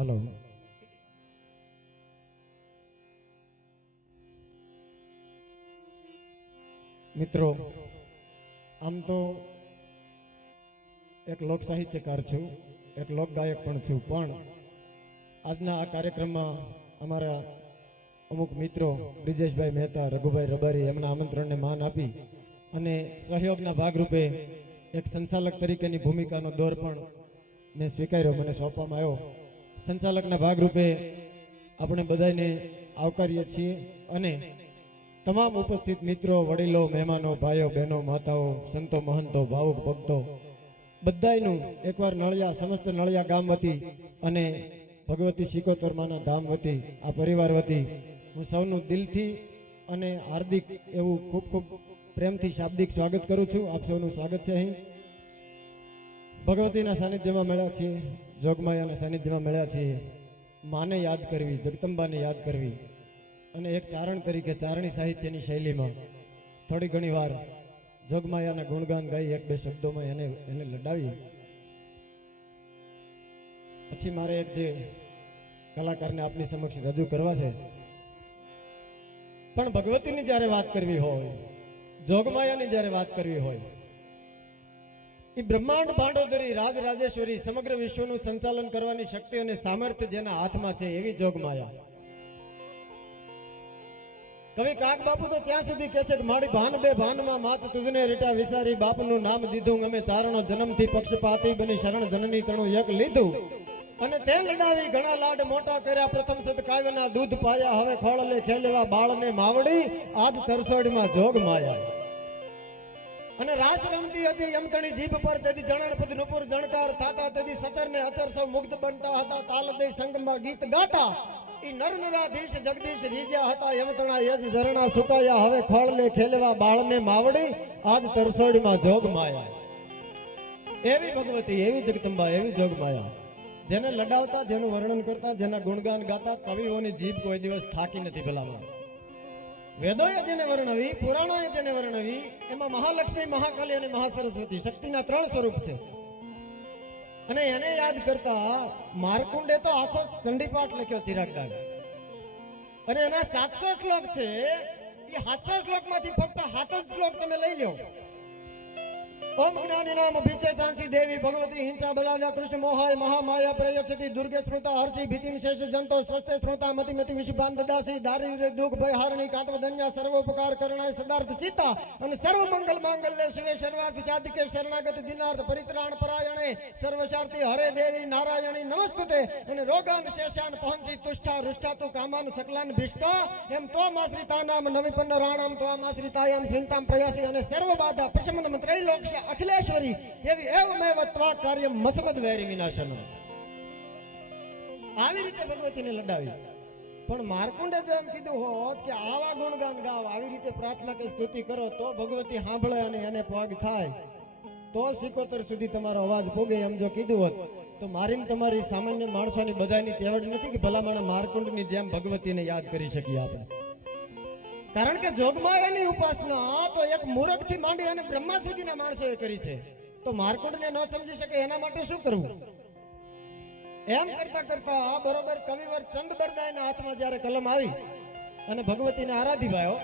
હલો મિત્રો, આમ તો એક લોક સાહિત્યકાર છું, એક લોક ગાયક પણ છું, પણ આજના આ કાર્યક્રમમાં અમારા અમુક મિત્રો બ્રિજેશભાઈ મહેતા, રઘુભાઈ રબારી એમના આમંત્રણને માન આપી અને સહયોગના ભાગરૂપે એક સંચાલક તરીકેની ભૂમિકાનો દોર પણ મેં સ્વીકાર્યો, મને સોંપવામાં આવ્યો. સંચાલકના ભાગરૂપે આપણે બધાને આવકારીએ છીએ અને તમામ ઉપસ્થિત મિત્રો, વડીલો, મહેમાનો, ભાઈઓ, બહેનો, માતાઓ, સંતો, મહંતો, ભાવુક ભક્તો બધાયનું એકવાર નળિયા, સમસ્ત નળિયા ગામ વતી અને ભગવતી શિકોતરમાના ધામ વતી, આ પરિવાર વતી હું સૌનું દિલથી અને હાર્દિક એવું ખૂબ ખૂબ પ્રેમથી શાબ્દિક સ્વાગત કરું છું. આપ સૌનું સ્વાગત છે. અહીં ભગવતીના સાનિધ્યમાં મળ્યા છીએ, જોગમાયાના સાનિધ્યમાં મળ્યા છીએ. માને યાદ કરવી, જગદંબાને યાદ કરવી અને એક ચારણ તરીકે ચારણી સાહિત્યની શૈલીમાં થોડી ઘણી વાર જોગમાયાના ગુણગાન ગાઈ એક બે શબ્દોમાં એને લડાવી. પછી મારે એક જે કલાકારને આપની સમક્ષ રજૂ કરવા છે, પણ ભગવતીની જ્યારે વાત કરવી હોય, જોગમાયાની જ્યારે વાત કરવી હોય, એ બ્રહ્માંડ ભાંડોદરી રાજરાજેશ્વરી સમગ્ર વિશ્વનું સંચાલન કરવાની શક્તિ અને સામર્થ્ય જેના હાથમાં છે એવી જોગમાયા. કવિ કાક બાપુ તો ત્યાં સુધી કહે છે કે મારી ભાન બે ભાનમાં માત તુજને રીટા વિસારી બાપનું નામ દીધું, અમે ચારણો જન્મથી પક્ષપાતી બની શરણ જનની તણું એક લીધું અને તે લડાવી ઘણા લાડ મોટા કર્યા, પ્રથમ સદ કાવ્યના દૂધ પાયા, હવે ખોળલે ખેલવા બાળને માવડી, આજ તરસોડીમાં જોગ માયા. અને રાસ રમતી હતી યમતણી જીભ પર, તેથી જણન પદ નુપુર જણકાર થાતા, તેથી સચર ને અચર સૌ મુગ્ધ બનતા હતા, તાલ દઈ સંગમાં ગીત ગાતા, ઈ નર નરાધીશ જગદીશ રીજ્યા હતા, યમતણા યજ ઝરણા સુકાયા, હવે ખોળલે ખેલવા બાળને માવડી, આજ તરસોડીમાં જોગ માયા. એવી ભગવતી, એવી જગદંબા, એવી જોગ માયા, જેને લડાવતા, જેનું વર્ણન કરતા, જેના ગુણગાન ગાતા કવિઓની જીભ કોઈ દિવસ થાકી નથી. ભલામાં વેદોએ જેને વર્ણવી, પુરાણોએ જેને વર્ણવી, એમાં મહાલક્ષ્મી, મહાકાલી અને મહાસરસ્વતી શક્તિના 3 સ્વરૂપ છે. અને એને યાદ કરતા માર્કુંડે તો આખો ચંડીપાઠ લખ્યો, ચિરાગદાન, અને એના 700 શ્લોક છે. એ 700 શ્લોકમાંથી ફક્ત 7 જ શ્લોક તમે લઈ લો. ઓમ જ્ઞાની નામ ભીચે તાંસી દેવી ભગવતી હિંસા બલાજા કૃષ્ણ મોહાય મહામાયા પ્રયચ્છતિ દુર્ગે સ્મૃતા હર્ષિ ભીતિમ શેષ જંતો સ્વસ્તે સ્મૃતા મતિ મતિ વિશુભાન દદાસી દારિદ્ર્ય દુઃખ ભય હારણી કાંતવદન્યા સર્વોપકાર કરણાય સદાર્થ ચિત્તા અને સર્વ મંગલ માંગલ્ય શિવે સર્વાર્થ સાધિકે શરણાગત દિનાર્થ પરિત્રાણ પરાયણે સર્વશાર્થી હરે દેવી નારાયણી નમસ્તુતે અને રોગાન શેષાન પહંસી તુષ્ઠા રુષ્ઠા તુ કામાન સકલાન ભિષ્ટા એમ તોમાશ્રિતા નામ નવિપન્ન રાણામ તોમાશ્રિતાયામ શ્રિંતામ પ્રયાસી અને સર્વ બાધા પ્રશમનમ ત્રૈલોક્ય અખિલેશ્વરી એવી એવમેવ ત્વા કાર્યમ મસમદ વૈરી વિનાશનમ. આવી રીતે ભગવતીને લડાવી. પણ માર્કુંડે જો એમ કીધું હોત કે આવા ગુણગાન ગાવ, આવી રીતે પ્રાર્થના કે સ્તુતિ કરો તો ભગવતી સાંભળે અને એને પગ થાય, તો 77 સુધી તમારો અવાજ પોગે, એમ જો કીધું હોત તો મારી તમારી સામાન્ય માણસોની બધાની તેવડ નથી કે ભલામણ માર્કુંડની જેમ ભગવતીને યાદ કરી શકીએ આપણે. કારણ કે જોગમાયાની ઉપાસના તો એક મૂર્ખથી માંડી અને બ્રહ્મા સુધીના માણસોએ કરી છે, તો માર્કુંડને ન સમજી શકે એના માટે શું કરવું? એમ કરતા કરતા બરોબર કવિવર ચંદબરદાયના હાથમાં જ્યારે કલમ આવી અને ભગવતીને આરાધી ભાયો,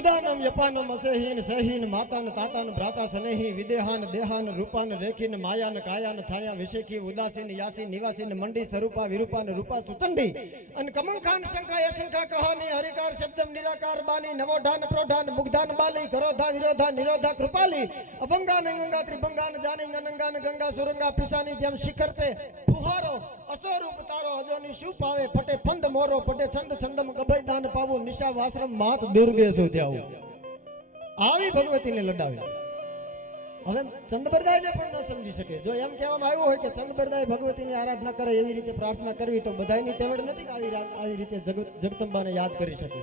ઉદાનમ યપાનમ અસહીન સહીન માતાન તાતાન ભ્રાતા સનેહી વિદેહાન દેહાન રૂપાન રેખીન માયાન કાયાન છાયા વિશેખી ઉદાસીન યાસીન નિવાસીન મંડી સ્વરૂપા વિરૂપાન રૂપા સુચંડી અને કમંખાન શંખા યશંખા કહાની હરિકાર શબ્દમ નિરાકાર બાની નવોઢાન પ્રોઢાન મુગ્ધાન બાલી કરોધા વિરોધા નિરોધા કૃપાલી અભંગાન ગંગા ત્રિભંગાન જાની અનંગાન ગંગા સુરંગા પિસાની જેમ શિખર પે ફુહારો અસોરૂપ તારો અજોની શું પાવે ફટે ફંદ મોરો ફટે છંદ છંદમ કભય દાન પાવું નિશા વાશ્રમ માત દુર્ગે સુધી આવી ભગવતીને લડાવી. હવે ચંદબરદાયને પણ ન સમજી શકે. જો એમ કહેવામાં આવ્યું હોય કે ચંદબરદાય ભગવતીની આરાધના કરે, એવી રીતે પ્રાર્થના કરવી, તો બધાયની તેવડ નથી કે આવી રીતે જગદંબાને યાદ કરી શકે.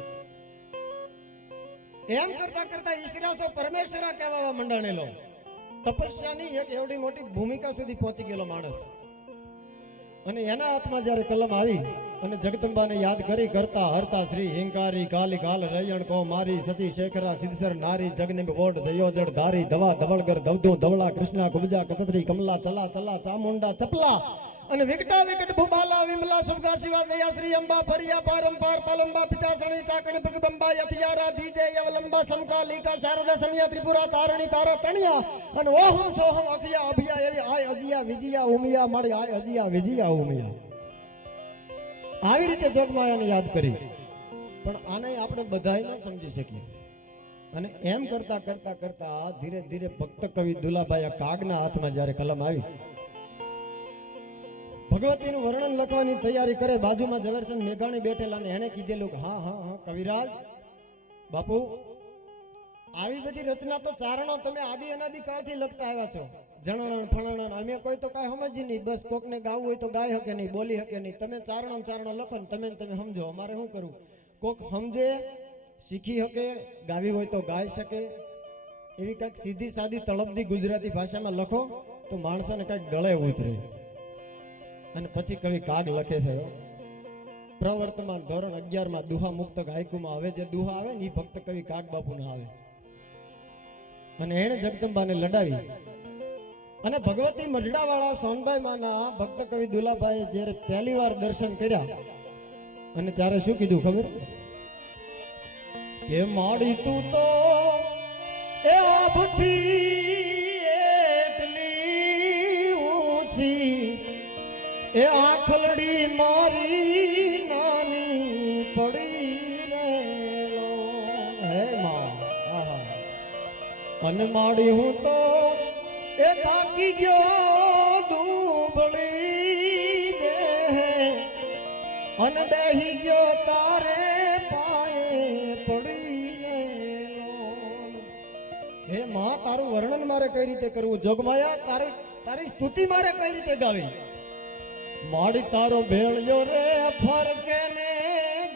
એમ કરતા કરતા ઈશ્વરાસો પરમેશ્વરા કહેવા મંડાણેલો, તપસ્યાની એક એવડી મોટી ભૂમિકા સુધી પહોંચી ગયેલો માણસ. અને એના હાથમાં જ્યારે કલમ આવી અને જગદંબાને યાદ કરી કરતા હરતા શ્રી હિંકારી કાલી કાલ રૈયણ કો મારી સચી શેખરા સિદ્ધસર નારી જગનિમ વોટ જયોજડ ધારી ધવા ધવળગર ધવધો ધવળા કૃષ્ણા કુબજા કતરી કમલા ચલા ચલા ચામુંડા ચપલા અને વિકટા વિકટ ભૂબાલા વિમલા સુભગા શિવા જયા શ્રી અંબા ફરિયા પારંપાર પલંબા પિચાસણી ચાકણી ભગબંબા યથિયારા ધીજે યવલંબા સમકા લીકા શારદા સમયા ત્રિપુરા તારણી તારા તણિયા અને ઓહમ સોહમ અખિયા અભિયા એવી આય અજિયા વિજિયા ઉમિયા મારી આય અજિયા વિજિયા ઉમિયા. આવી રીતે જોગમાયાને યાદ કરી, પણ આને આપણે બધાય ન સમજી શકીએ. અને એમ કરતા કરતા કરતા ધીરે ધીરે ભક્ત કવિ દુલાભાઈ કાગના હાથમાં જ્યારે કલમ આવી, ભગવતીનું વર્ણન લખવાની તૈયારી કરે, બાજુમાં ઝવેરચંદ મેઘાણી બેઠેલા ને એને કીધેલું હા હા હા કવિરાજ બાપુ, આવી બધી રચના તો ચારણો તમે આદિ અનાદિ કાળથી લખતા આવ્યા છો. જણણ ફણણ અમે કોઈ તો કાંઈ સમજી નહીં, બસ કોકને ગાવું હોય તો ગાય શકે નહીં, બોલી શકે નહીં. તમે ચારણો લખો ને તમે સમજો, અમારે શું કરવું? કોક સમજે, શીખી શકે, ગાવી હોય તો ગાઈ શકે, એવી કંઈક સીધી સાદી તળપદી ગુજરાતી ભાષામાં લખો તો માણસોને કંઈક ગળે ઉતરે. અને પછી કવિ કાગ લખે છે પ્રવર્તમાન ધોરણ 11 દુહા મુક્ત ગાયકુમાં હવે જે દુહા આવે ને એ ભક્ત કવિ કાગ બાપુના આવે. અને એણે જગદંબાને લડાવી અને ભગવતી મઢડાવાળા સોનભાઈ માના ભક્ત કવિ દુલાભાઈએ જ્યારે પહેલી વાર દર્શન કર્યા અને ત્યારે શું કીધું ખબર? કે માડી તું તો એ આભથી એટલી ઊંચી, એ આખલડી મારી નાની પડી રેલો હે માં. આહા. અને માડી હું તો એ થાકી ગયો દુબળી દે, અને બેહી ગયો તારે પાયે પડી રેલો. હે માં, તારું વર્ણન મારે કઈ રીતે કરવું? જોગમાયા, તારી સ્તુતિ મારે કઈ રીતે ગાવી? માડી તારો ભેળ્યો રે ફરકે ને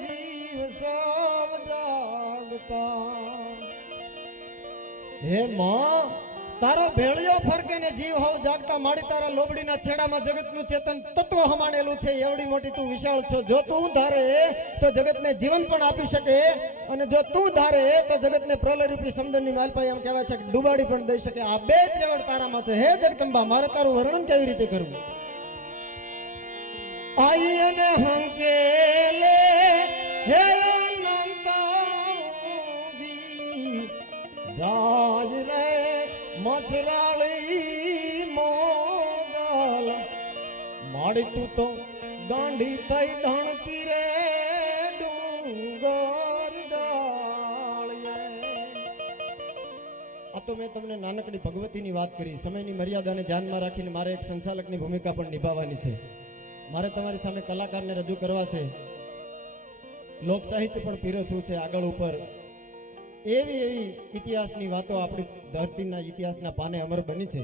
જીવ સૌ જાગતા. હે માં, તારો ભેળ્યો ફરકે ને જીવ હોવ જાગતા. માડી તારા લોબડીના છેડામાં જગતનું ચેતન તત્વ હમાણેલું છે. એવડી મોટી તું વિશાળ છો. જો તું ધારે તો જગતને જીવન પણ આપી શકે, અને જો તું ધારે તો જગતને પ્રલયરૂપી સમુદ્રની માલપાઈ એમ કહેવાય છે કે ડુબાડી પણ દઈ શકે. આ બે જ રેવડ તારામાં છે. હે જગદંબા, મારે તારું વર્ણન કેવી રીતે કરવું? આઈ અને હંકેલે હે અનંતાંગી જાય રે મચરાળી મોગલ. માડી તું તો ગાંડી થઈ ઢણતી રે ડુંગર ડાળીએ. આ તો મેં તમને નાનકડી ભગવતીની વાત કરી. સમયની મર્યાદાને ધ્યાનમાં રાખીને મારે એક સંચાલકની ભૂમિકા પણ નિભાવવાની છે. મારે તમારી સામે કલાકારને રજૂ કરવા છે, લોક સાહિત્ય પણ પીરસવું છે આગળ ઉપર. એવી ઇતિહાસની વાતો આપણી ધરતીના ઇતિહાસના પાને અમર બની છે.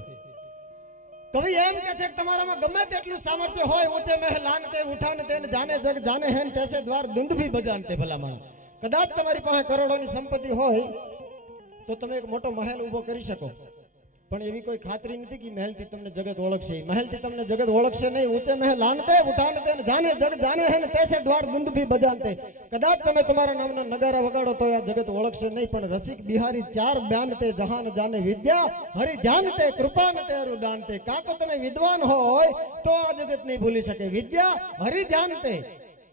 કવિ એમ કે છે કે તમારામાં ગમે તેટલું સામર્થ્ય હોય, ઊંચે મહેલ આનતે ઉઠાને તેને જાને જગ જાને હેન તેસે દ્વાર દુંડ ભી બજાનતે. ભલામણ કદાચ તમારી પાસે કરોડોની સંપત્તિ હોય તો તમે એક મોટો મહેલ ઊભો કરી શકો, પણ એવી કોઈ ખાતરી નથી કે મહેલથી તમને જગત ઓળખશે. મહેલથી તમને જગત ઓળખશે નહીં. ઊંચે મહેલ આનતે ઉઠાને તેને જાને જગ જાને હેન તેસે દ્વાર દુંડ ભી બજાનતે. કદાચ તમે તમારા નામના નગારા વગાડો તો આ જગત ઓળખશે નહીં, પણ રસિક બિહારી ચાર બ્યાનતે જહાન જાને વિદ્યા હરિ ધ્યાનતે કૃપાનતે અરુદાનતે. કાં તો તમે વિદ્વાન હોય તો આ જગત નહીં ભૂલી શકે, વિદ્યા હરિ ધ્યાનતે.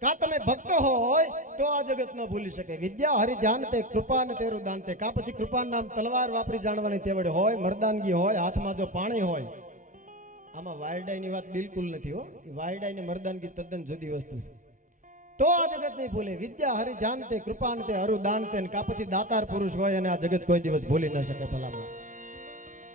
કાં તમે ભક્ત હોય તો આ જગત ન ભૂલી શકે, વિદ્યા હરિ ધ્યાનતે કૃપાનતે અરુદાનતે. કાં પછી કૃપાનું નામ તલવાર વાપરી જાણવાની તેવડ હોય, મર્દાનગી હોય, હાથમાં જો પાણી હોય. આમાં વાયડાઈની વાત બિલકુલ નથી હો. વાયડાઈ ને મર્દાનગી તદ્દન જુદી વસ્તુ છે. તો આ જગત નહીં ભૂલે, વિદ્યા હરિ ધ્યાનતે કૃપાનતે અરુદાનતે. કાં પછી દાતાર પુરુષ હોય અને આ જગત કોઈ દિવસ ભૂલી ન શકે. ભલામાં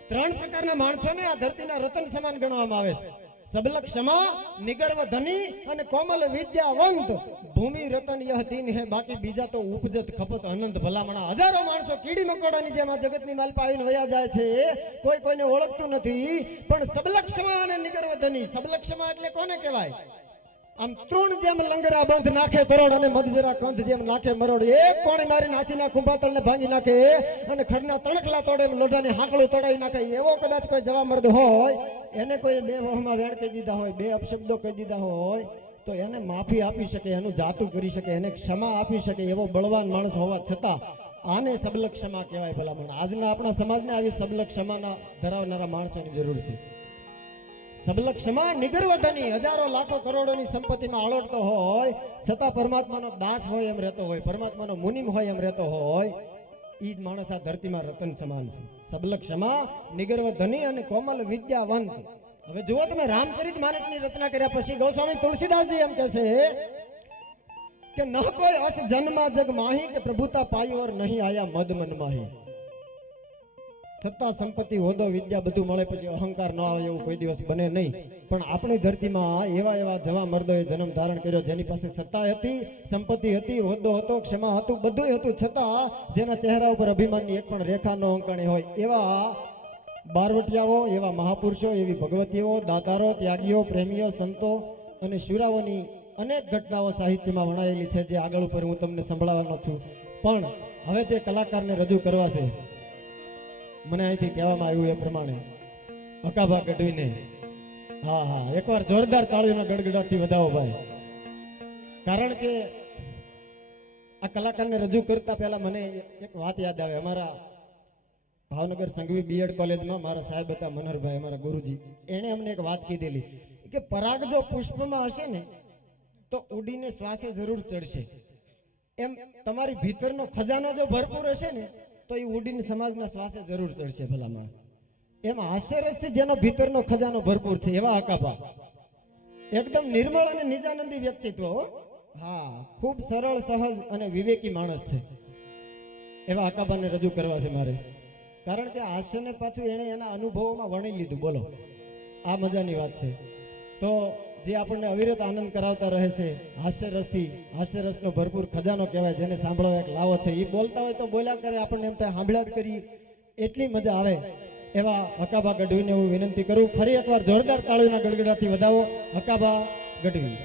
ત્રણ પ્રકારના માણસોને આ ધરતીના રતન સમાન ગણવામાં આવે છે. सबल क्षमा निगर्व धनी અને કોમલ વિદ્યાવંત ભૂમિ રતન યહ તીન હે બાકી બીજા તો ઉપજત ખપત અનંત ભલામણા. હજારો માણસો કીડી મકોડાની જેમ આ જગતની માલપા આવીને વયા જાય છે, કોઈ કોઈને ઓળખતું નથી. પણ સબલ ક્ષમા અને નિગર્વ ધની, સબલ ક્ષમા એટલે કોને કહેવાય? આમ તૃણ જેમ લંગરા બંધ નાખે કરોડ અને મગજરા કંધ જેમ નાખે મરોડ. એક કોણે મારી નાથીના કુંભાતળને ભાંગી નાખે અને ખડના તણખલા તોડે લોઢાની હાંકળું તોડાવી નાખે. એવો કદાચ કોઈ જવા મર્દ હોય, એને કોઈ બે વહમાં વેણ કહી દીધા હોય, બે અપશબ્દો કહી દીધા હોય, તો એને માફી આપી શકે, એનું જાતું કરી શકે, એને ક્ષમા આપી શકે એવો બળવાન માણસ હોવા છતાં આને સબલ ક્ષમા કહેવાય. ભલામણ આજના આપણા સમાજને આવી સબલ ક્ષમાના ધરાવનારા માણસોની જરૂર છે. સબલક ક્ષમા નિગર્વધની હજારો લાખો કરોડોની સંપત્તિમાં આળોટતો હોય છતાં પરમાત્માનો દાસ હોય એમ રહેતો હોય, પરમાત્માનો મુનિમ હોય એમ રહેતો હોય, ઈ જ માણસ આ ધરતીમાં રતન સમાન છે. સબલક ક્ષમા નિગર્વધની અને કોમલ વિદ્યાવંત. હવે જુઓ તમે રામચરિત માનસની રચના કર્યા પછી ગોસ્વામી તુલસીદાસજી એમ કહે છે કે ન કોઈ અસ જન્મા જગ માહી કે પ્રભુતા પાઈ ઓર નહીં આયા મદ મન માહી. સત્તા સંપત્તિ હોદો વિદ્યા બધું મળે પછી અહંકાર ન આવે એવું કોઈ દિવસ બને નહીં. પણ આપણી ધરતીમાં એવા એવા જવા મર્દોએ જન્મ ધારણ કર્યો જેની પાસે સત્તા હતી, સંપત્તિ હતી, હોદ્દો હતો, ક્ષમા હતું, બધું હતું, છતાં જેના ચહેરા ઉપર અભિમાનની એક પણ રેખા ન અંકાણી હોય એવા બારવટિયાઓ, એવા મહાપુરુષો, એવી ભગવતીઓ, દાતારો, ત્યાગીઓ, પ્રેમીઓ, સંતો અને શુરાઓની અનેક ઘટનાઓ સાહિત્યમાં વણાયેલી છે જે આગળ ઉપર હું તમને સંભળાવવાનો છું. પણ હવે જે કલાકારને રજૂ કરવા છે મને અહીંથી કહેવામાં આવ્યું એ પ્રમાણે અકાભા ગઢવીને, હા હા, એકવાર જોરદાર તાળીઓના ગડગડાટથી વધાવો ભાઈ. કારણ કે આ કલાકારને રજૂ કરતા પહેલા મને એક વાત યાદ આવે. અમારા ભાવનગર સંઘવી બીએડ કોલેજમાં મારા સાહેબ હતા મનહરભાઈ, અમારા ગુરુજી, એણે અમને એક વાત કીધેલી કે પરાગ જો પુષ્પમાં હશે ને તો ઉડીને શ્વાસે જરૂર ચડશે. એમ તમારી ભીતરનો ખજાનો જો ભરપૂર હશે ને તો એ ઉડીને સમાજના શ્વાસે જરૂર ચડશે ભલામાં. એમ હાસ્યરસથી જેનો ભીતરનો ખજાનો ભરપૂર છે એવા અકાભા, એકદમ નિર્મળ અને નિજાનંદી વ્યક્તિત્વ, હા, ખૂબ સરળ, સહજ અને વિવેકી માણસ છે. એવા અકાભાને રજૂ કરવા છે મારે. કારણ કે હાસ્યને પાછું એણે એના અનુભવોમાં વણી લીધું. બોલો, આ મજાની વાત છે. તો જે આપણને અવિરત આનંદ કરાવતા રહે છે હાસ્યરસથી, હાસ્યરસનો ભરપૂર ખજાનો કહેવાય, જેને સાંભળવા એક લાવો છે. એ બોલતા હોય તો બોલ્યા કરે, આપણને એમ થાય સાંભળ્યા જ કરી, એટલી મજા આવે. એવા અકાભા ગઢવીને હું વિનંતી કરું, ફરી એકવાર જોરદાર તાળીના ગડગડાટથી વધાવો અકાભા ગઢવી.